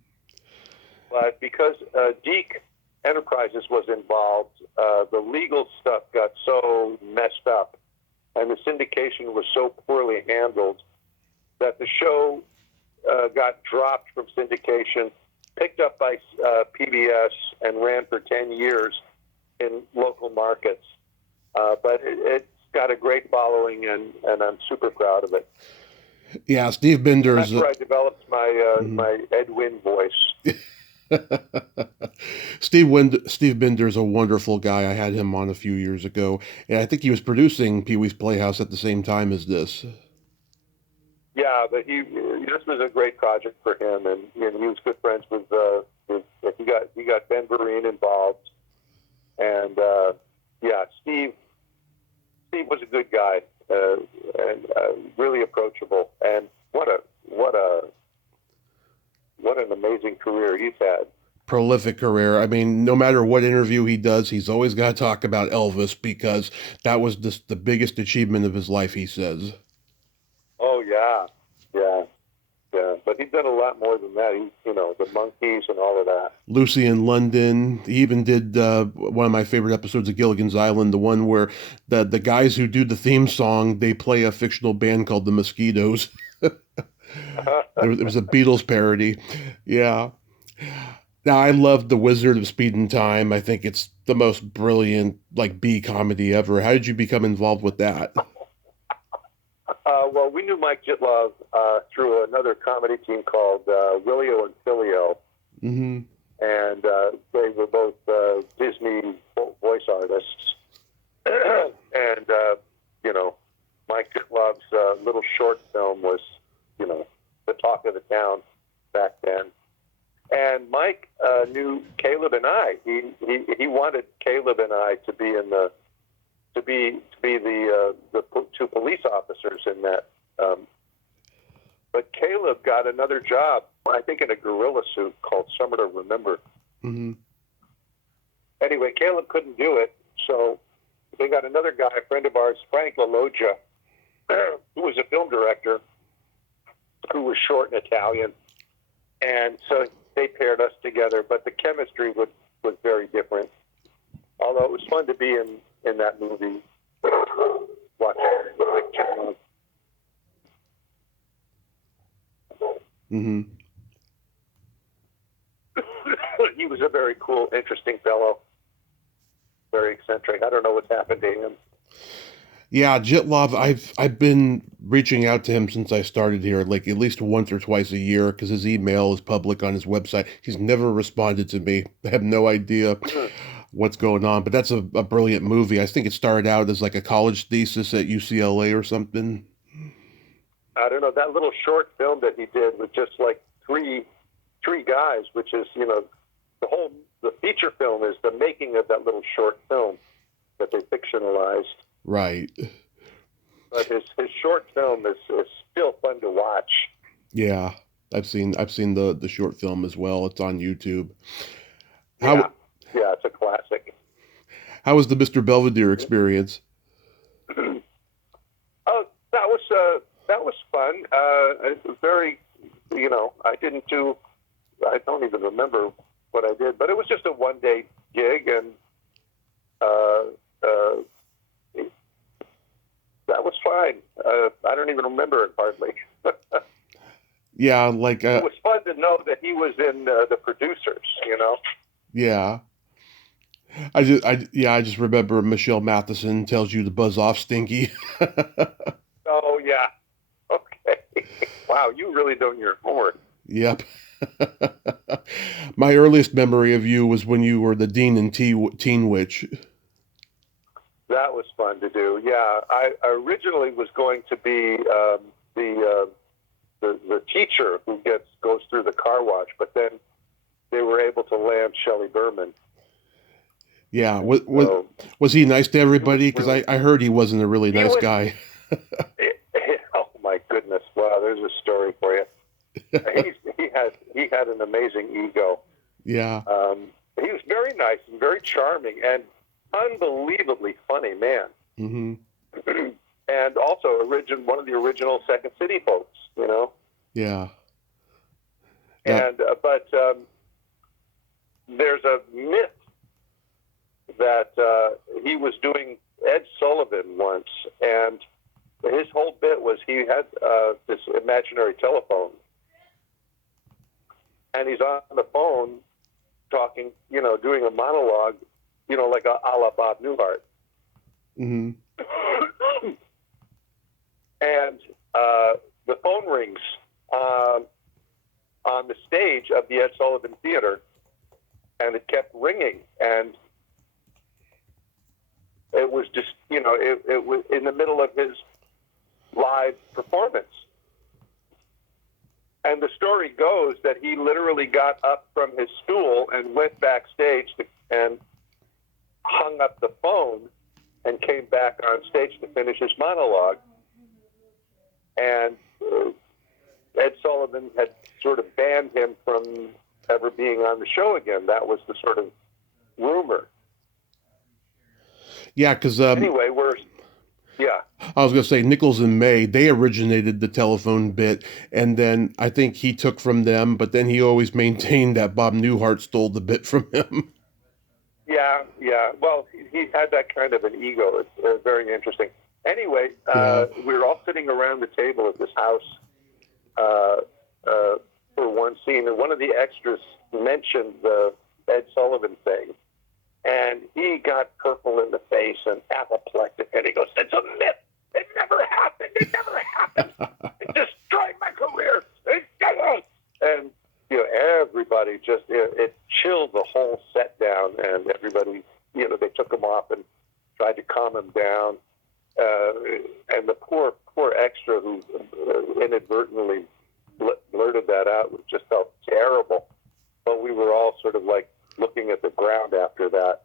But because Deke Enterprises was involved, the legal stuff got so messed up, and the syndication was so poorly handled that the show got dropped from syndication, picked up by PBS, and ran for 10 years in local markets. But it's got a great following, and I'm super proud of it. Yeah, Steve Binder's... That's where I developed my Ed Wynn voice. Steve Binder's a wonderful guy. I had him on a few years ago, and I think he was producing Pee Wee's Playhouse at the same time as this. Yeah, but this was a great project for him, and he was good friends with he got Ben Vereen involved, and yeah, Steve was a good guy, and really approachable, and what an amazing career he's had. Prolific career. I mean, no matter what interview he does, he's always got to talk about Elvis because that was just the biggest achievement of his life, he says. Oh yeah, yeah. Yeah, but he's done a lot more than that. The Monkees and all of that. Lucy in London. He even did one of my favorite episodes of Gilligan's Island, the one where the guys who do the theme song, they play a fictional band called the Mosquitoes. It was a Beatles parody. Yeah. Now, I love The Wizard of Speed and Time. I think it's the most brilliant, like, B comedy ever. How did you become involved with that? Well, we knew Mike Jitlov through another comedy team called Willio and Filio. Mm-hmm. And they were both Disney voice artists. And, Mike Jitlov's little short film was, the talk of the town back then. And Mike knew Caleb and I. He wanted Caleb and I to be in the two police officers in that. But Caleb got another job, I think, in a gorilla suit called Summer to Remember. Mm-hmm. Anyway, Caleb couldn't do it, so they got another guy, a friend of ours, Frank LaLoggia, who was a film director, who was short and Italian. And so they paired us together, but the chemistry was very different. Although it was fun to be in that movie. Watching Mike Jitlov. Mm-hmm. He was a very cool, interesting fellow. Very eccentric. I don't know what's happened to him. Yeah, Jitlov, I've been reaching out to him since I started here, like at least once or twice a year, because his email is public on his website. He's never responded to me. I have no idea what's going on, but that's a brilliant movie. I think it started out as like a college thesis at UCLA or something. I don't know, that little short film that he did with just like three guys, which is, the feature film is the making of that little short film that they fictionalized. Right. But his short film is still fun to watch. Yeah, I've seen the short film as well. It's on YouTube. Yeah, it's a classic. How was the Mr. Belvedere experience? Oh, that was fun. It was very, I don't even remember what I did, but it was just a one-day gig, and that was fine. I don't even remember it hardly. Yeah, like it was fun to know that he was in the producers. Yeah. I just remember Michelle Matheson tells you to buzz off, Stinky. Oh yeah. Okay. Wow, you really done your homework. Yep. My earliest memory of you was when you were the Dean in Teen Witch. That was fun to do. Yeah, I originally was going to be the teacher who goes through the car wash, but then they were able to land Shelley Berman. Yeah, was he nice to everybody? Because I heard he wasn't a really nice guy. Oh my goodness! Wow, there's a story for you. He had an amazing ego. Yeah. He was very nice and very charming and unbelievably funny man. Mm-hmm. And also one of the original Second City folks. Yeah. And but there's a myth that he was doing Ed Sullivan once, and his whole bit was he had this imaginary telephone, and he's on the phone talking, doing a monologue, like a la Bob Newhart. Mm-hmm. And the phone rings on the stage of the Ed Sullivan Theater, and it kept ringing, and it was just, it was in the middle of his live performance. And the story goes that he literally got up from his stool and went backstage and hung up the phone and came back on stage to finish his monologue. And Ed Sullivan had sort of banned him from ever being on the show again. That was the sort of rumor. Yeah, because anyway, I was going to say Nichols and May, they originated the telephone bit, and then I think he took from them, but then he always maintained that Bob Newhart stole the bit from him. Yeah. Well, he had that kind of an ego. It's very interesting. Anyway, we were all sitting around the table at this house for one scene, and one of the extras mentioned the Ed Sullivan thing, and he got purple in the face and apoplectic, and he goes, "It's a myth. It never happened. It never happened. It destroyed my career." And everybody just it chilled the whole set down, and everybody, they took him off and tried to calm him down. And the poor extra who inadvertently blurted that out just felt terrible. But we were all sort of like looking at the ground after that.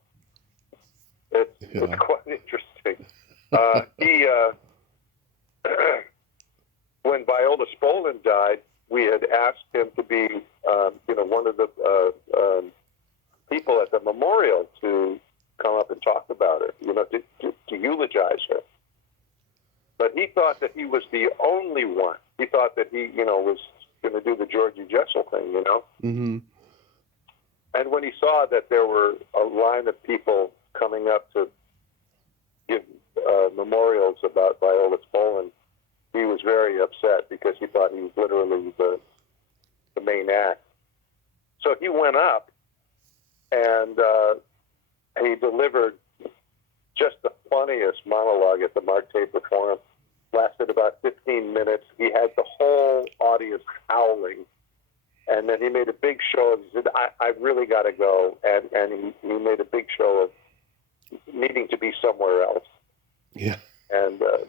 It's quite interesting. When Viola Spolin died, we had asked him to be, one of the people at the memorial to come up and talk about her, to eulogize her. But he thought that he was the only one. He thought that he, was going to do the Georgie Jessel thing, Mm-hmm. And when he saw that there were a line of people coming up to give memorials about Viola Spolin, he was very upset because he thought he was literally the main act. So he went up and he delivered just the funniest monologue at the Mark Taper Forum. Lasted about 15 minutes. He had the whole audience howling. And then he made a big show of, he said, I really got to go. And he made a big show of needing to be somewhere else. Yeah. And a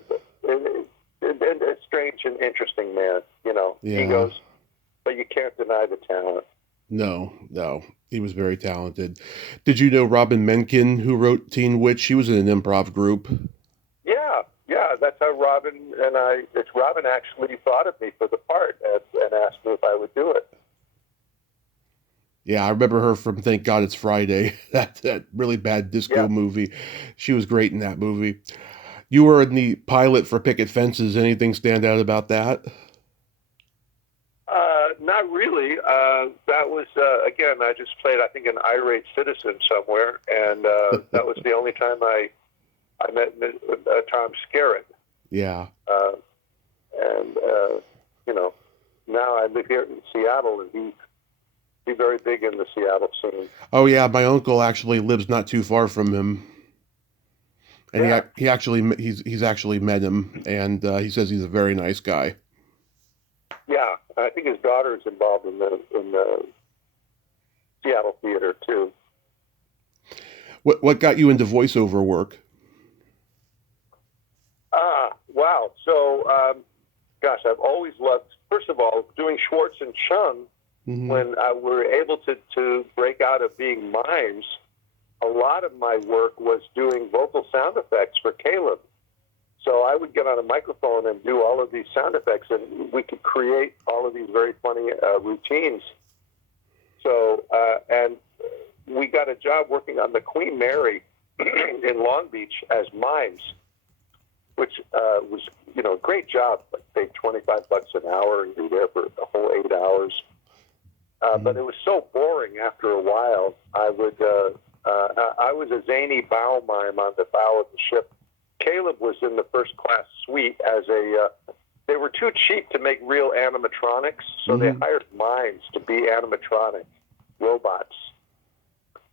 strange and interesting man, Yeah. Egos, but you can't deny the talent. No. He was very talented. Did you know Robin Menken, who wrote Teen Witch? She was in an improv group. Yeah, that's how Robin actually thought of me for the part and asked me if I would do it. Yeah, I remember her from Thank God It's Friday, that really bad disco movie. She was great in that movie. You were in the pilot for Picket Fences. Anything stand out about that? Not really. That was, again, I just played, I think, an irate citizen somewhere, and that was the only time I met Tom Skerritt. Yeah. Now I live here in Seattle, and he's very big in the Seattle scene. Oh, yeah, my uncle actually lives not too far from him. And he's actually met him, and he says he's a very nice guy. Yeah, I think his daughter is involved in the Seattle theater too. What got you into voiceover work? Wow. So, I've always loved, first of all, doing Schwartz and Chung. Mm-hmm. When we were able to break out of being mimes, a lot of my work was doing vocal sound effects for Caleb. So I would get on a microphone and do all of these sound effects, and we could create all of these very funny routines. So, and we got a job working on the Queen Mary in Long Beach as mimes, which was, a great job. Like, paid $25 an hour, and you're there for the whole 8 hours. But it was so boring after a while. I was a zany bow mime on the bow of the ship. Caleb was in the first class suite as they were too cheap to make real animatronics, so they hired mimes to be animatronic robots.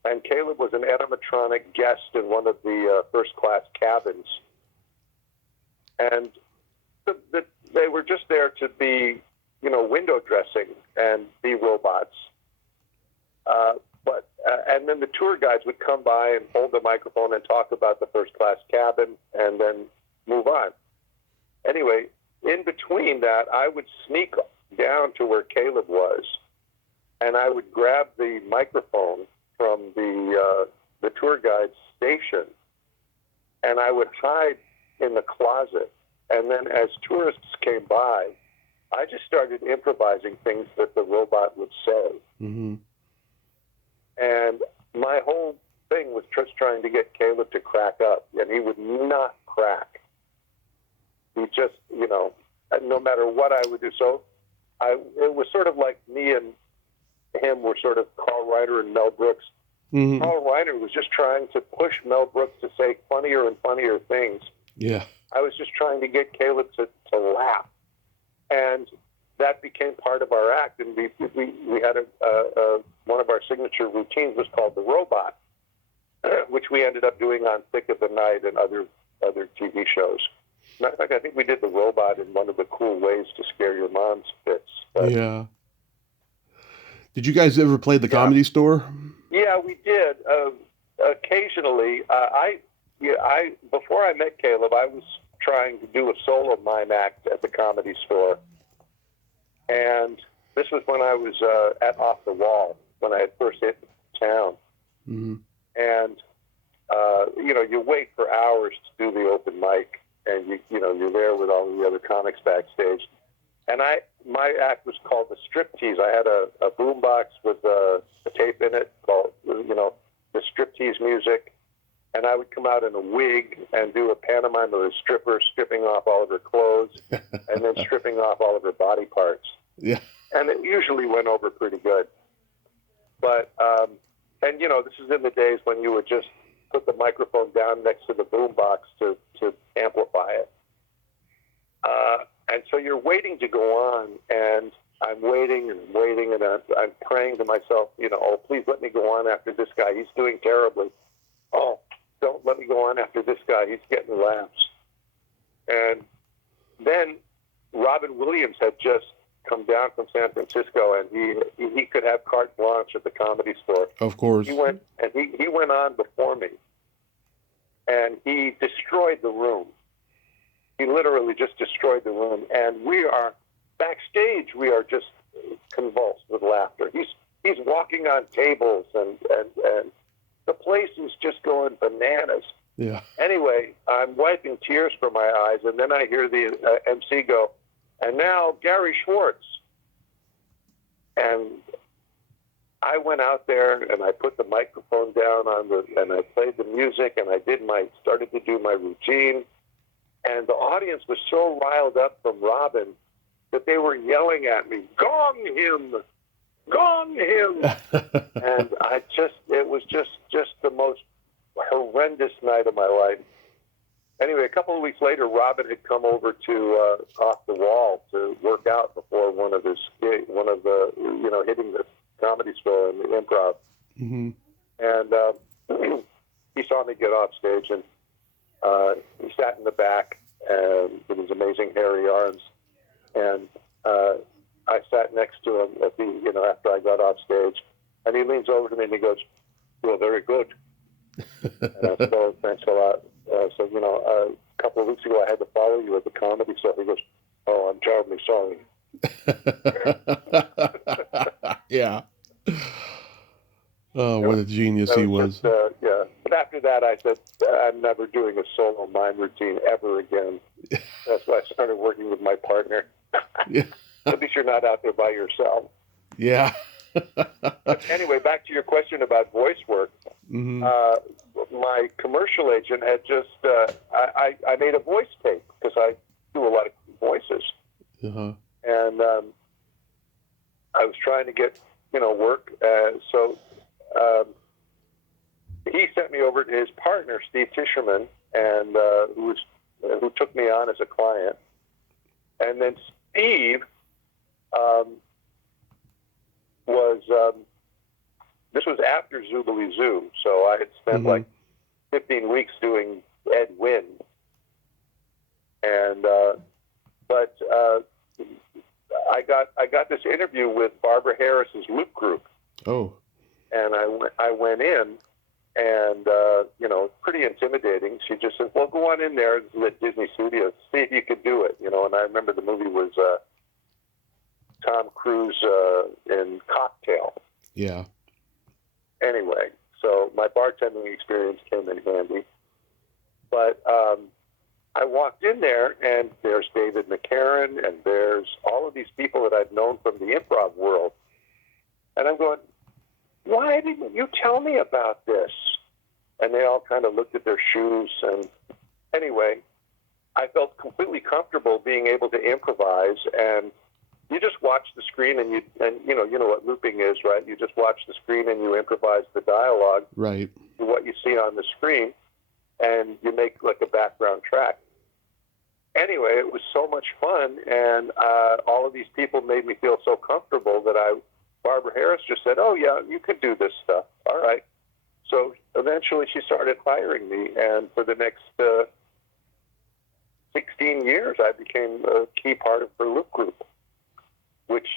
And Caleb was an animatronic guest in one of the first class cabins. And they were just there to be, window dressing and be robots. And then the tour guides would come by and hold the microphone and talk about the first class cabin and then move on. Anyway, in between that, I would sneak down to where Caleb was, and I would grab the microphone from the tour guide's station, and I would hide in the closet. And then as tourists came by, I just started improvising things that the robot would say. Mm-hmm. And my whole thing was just trying to get Caleb to crack up, and he would not crack. He just, no matter what I would do. So it was sort of like me and him were sort of Carl Reiner and Mel Brooks. Mm-hmm. Carl Reiner was just trying to push Mel Brooks to say funnier and funnier things. Yeah. I was just trying to get Caleb to laugh. And that became part of our act. And we had one of our signature routines was called the robot, which we ended up doing on Thick of the Night and other TV shows. Matter of fact, I think we did the robot in one of the cool ways to scare your mom's fits. Yeah. Did you guys ever play the Comedy Store? Yeah, we did. Occasionally, before I met Caleb, I was trying to do a solo mime act at the Comedy Store, and this was when I was at Off the Wall when I had first hit town. Mm-hmm. And you wait for hours to do the open mic, and you're there with all the other comics backstage. And my act was called the Striptease. I had a boombox with a tape in it called the Striptease music, and I would come out in a wig and do a pantomime of a stripper stripping off all of her clothes and then stripping off all of her body parts. Yeah. And it usually went over pretty good. But this is in the days when you would just put the microphone down next to the boombox to amplify it. And so you're waiting to go on, and I'm waiting, and I'm praying to myself, oh, please let me go on after this guy. He's doing terribly. Oh, don't let me go on after this guy. He's getting laughs. And then Robin Williams had just come down from San Francisco, and he could have carte blanche at the Comedy Store. Of course. He went on before me, and he destroyed the room. He literally just destroyed the room, and we are backstage. We are just convulsed with laughter. He's walking on tables, and the place is just going bananas. Yeah. Anyway, I'm wiping tears from my eyes, and then I hear the MC go, "And now Gary Schwartz." And I went out there and I put the microphone down and I played the music, and I started to do my routine. And the audience was so riled up from Robin that they were yelling at me, "Gong him! Gong him!" And it was just the most horrendous night of my life. Anyway, a couple of weeks later, Robin had come over to Off the Wall to work out before one of the hitting the Comedy Store and the Improv. Mm-hmm. And he saw me get off stage, and he sat in the back with his amazing hairy arms, and I sat next to him after I got off stage, and he leans over to me and he goes, "Well, very good." And I said, "Oh, thanks a lot." So a couple of weeks ago I had to follow you at the Comedy Store. He goes, "Oh, I'm terribly sorry." Yeah. Oh, what a genius he was. Yeah. But after that, I said, I'm never doing a solo mime routine ever again. That's why I started working with my partner. Yeah. At least you're not out there by yourself. Yeah. But anyway, back to your question about voice work. Mm-hmm. My commercial agent had just, I made a voice tape because I do a lot of voices. Uh-huh. And I was trying to get, work. So he sent me over to his partner, Steve Tischerman, and who took me on as a client. And then Steve this was after Zoobly Zoo, so I had spent like 15 weeks doing Ed Wynn. And but I got this interview with Barbara Harris's Loop Group. Oh. And I went in, and pretty intimidating. She just said, "Well, go on in there at Disney Studios, see if you could do it." And I remember the movie was Tom Cruise in Cocktail. Yeah. Anyway, so my bartending experience came in handy. But I walked in there, and there's David McCarran, and there's all of these people that I've known from the improv world. And I'm going, why didn't you tell me about this? And they all kind of looked at their shoes. And anyway, I felt completely comfortable being able to improvise. And you just watch the screen, and you know what looping is, right? You just watch the screen and you improvise the dialogue, Right, to what you see on the screen, and you make like a background track. Anyway, it was so much fun, and all of these people made me feel so comfortable that Barbara Harris just said, "Oh yeah, you could do this stuff." All right. So eventually, she started hiring me, and for the next 16 years, I became a key part of her loop group.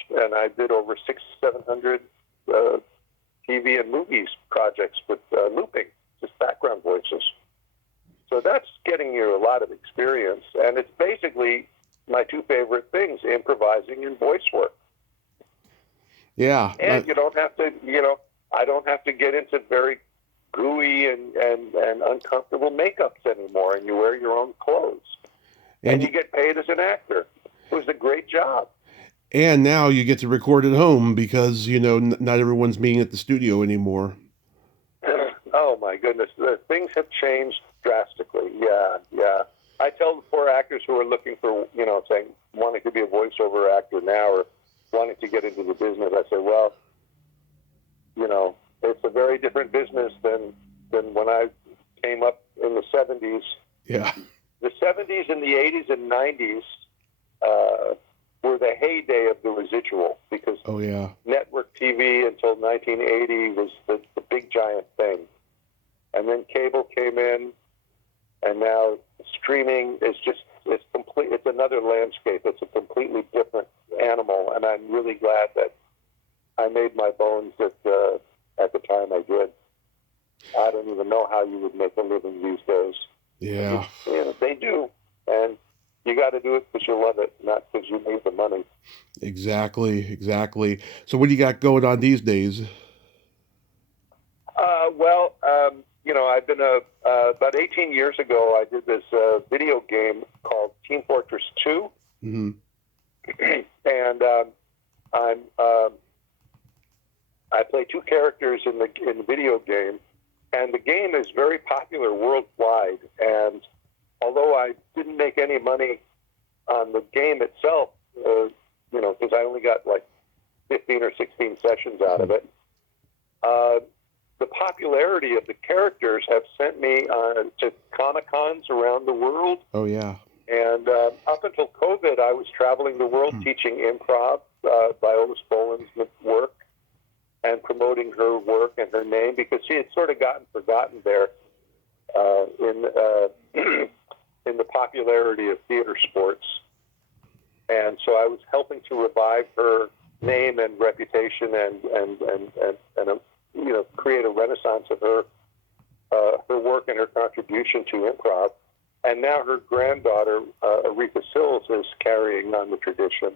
And I did over 700 TV and movies projects with looping, just background voices. So that's getting you a lot of experience, and it's basically my two favorite things: improvising and voice work. Yeah. And you don't have to, I don't have to get into very gooey and uncomfortable makeups anymore, and you wear your own clothes. And you get paid as an actor. It was a great job. And now you get to record at home because, not everyone's being at the studio anymore. Oh, my goodness. Things have changed drastically. Yeah. I tell the poor actors who are looking for, saying, wanting to be a voiceover actor now or wanting to get into the business, I say, well, it's a very different business than when I came up in the 70s. Yeah. The 70s and the 80s and 90s were the heyday of the residual, because network TV until 1980 was the big giant thing. And then cable came in, and now streaming is it's complete. It's another landscape. It's a completely different animal, and I'm really glad that I made my bones at the time I did. I don't even know how you would make a living these days. Yeah. They do, and you got to do it because you love it, not because you need the money. Exactly. So what do you got going on these days? I've been about 18 years ago, I did this video game called Team Fortress 2. Mm-hmm. And I play two characters in the video game, and the game is very popular worldwide. And although I didn't make any money on the game itself, because I only got like 15 or 16 sessions out of it, the popularity of the characters have sent me to Comic-Cons around the world. Oh, yeah. And up until COVID, I was traveling the world teaching improv, Viola Spolin's work, and promoting her work and her name, because she had sort of gotten forgotten there in the popularity of theater sports. And so I was helping to revive her name and reputation and create a renaissance of her work and her contribution to improv. And now her granddaughter, Aretha Sills, is carrying on the tradition,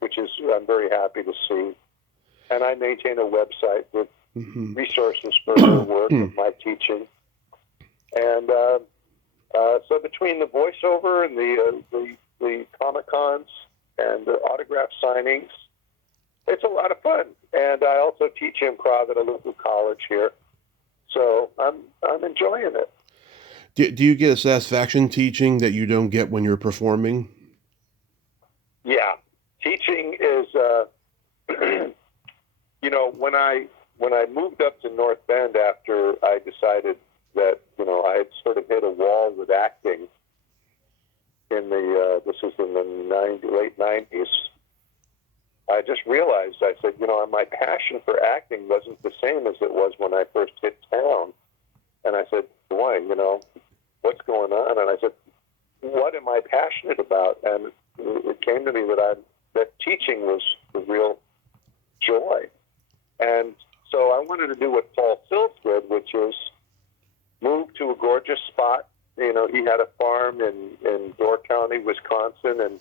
which I'm very happy to see. And I maintain a website with resources for her work and my teaching. And so between the voiceover and the Comic-Cons and the autograph signings, it's a lot of fun. And I also teach improv at a local college here. So I'm enjoying it. Do you get a satisfaction teaching that you don't get when you're performing? Yeah. Teaching is, when I moved up to North Bend after I decided that, I had sort of hit a wall with acting this was in the late 90s. I just realized, I said, my passion for acting wasn't the same as it was when I first hit town. And I said, Dwayne, what's going on? And I said, what am I passionate about? And it came to me that teaching was the real joy. And so I wanted to do what Paul Sills did, which is move to a gorgeous spot. He had a farm in Door County, Wisconsin, and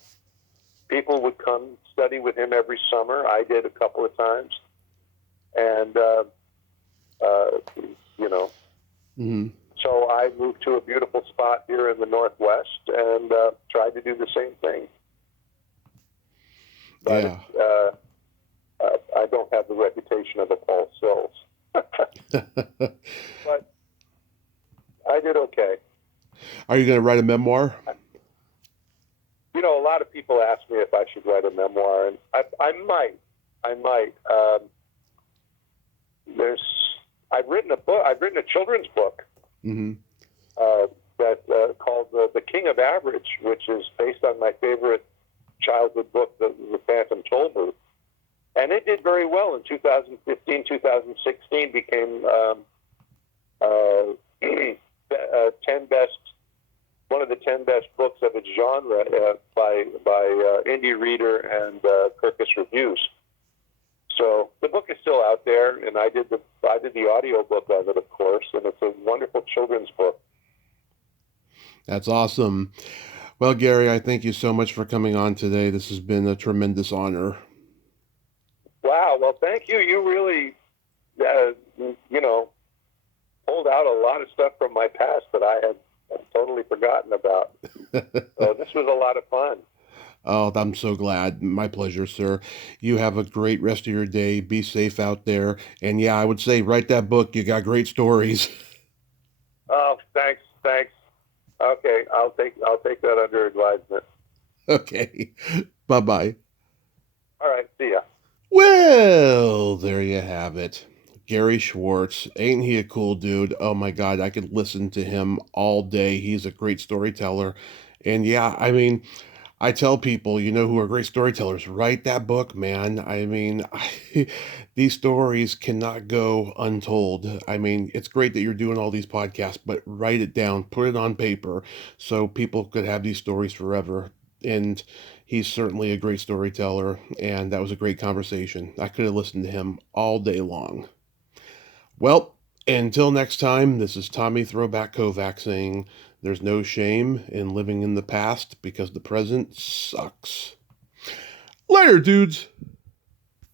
people would come study with him every summer. I did a couple of times. And, you know, so I moved to a beautiful spot here in the Northwest and tried to do the same thing. But I don't have the reputation of a Paul Sills. But I did okay. Are you going to write a memoir? You know, a lot of people ask me if I should write a memoir, and I might. I've written a book. I've written a children's book that called "The King of Average," which is based on my favorite childhood book, The Phantom Tollbooth, and it did very well in 2015, 2016. Became 10 best. One of the 10 best books of its genre by Indie Reader and Kirkus Reviews. So the book is still out there, and I did the audio book of it, of course, and it's a wonderful children's book. That's awesome. Well, Gary, I thank you so much for coming on today. This has been a tremendous honor. Wow. Well, thank you. You really, pulled out a lot of stuff from my past that I had totally forgotten about. So this was a lot of fun. Oh, I'm so glad. My pleasure, sir. You have a great rest of your day. Be safe out there. And yeah, I would say write that book. You got great stories. Oh, thanks. Okay, I'll take that under advisement. Okay. Bye-bye. All right, see ya. Well, there you have it. Gary Schwartz. Ain't he a cool dude? Oh my God, I could listen to him all day. He's a great storyteller. And yeah, I mean, I tell people, who are great storytellers, write that book, man. I mean, these stories cannot go untold. I mean, it's great that you're doing all these podcasts, but write it down, put it on paper so people could have these stories forever. And he's certainly a great storyteller, and that was a great conversation. I could have listened to him all day long. Well, until next time, this is Tommy Throwback Kovac saying there's no shame in living in the past because the present sucks. Later, dudes!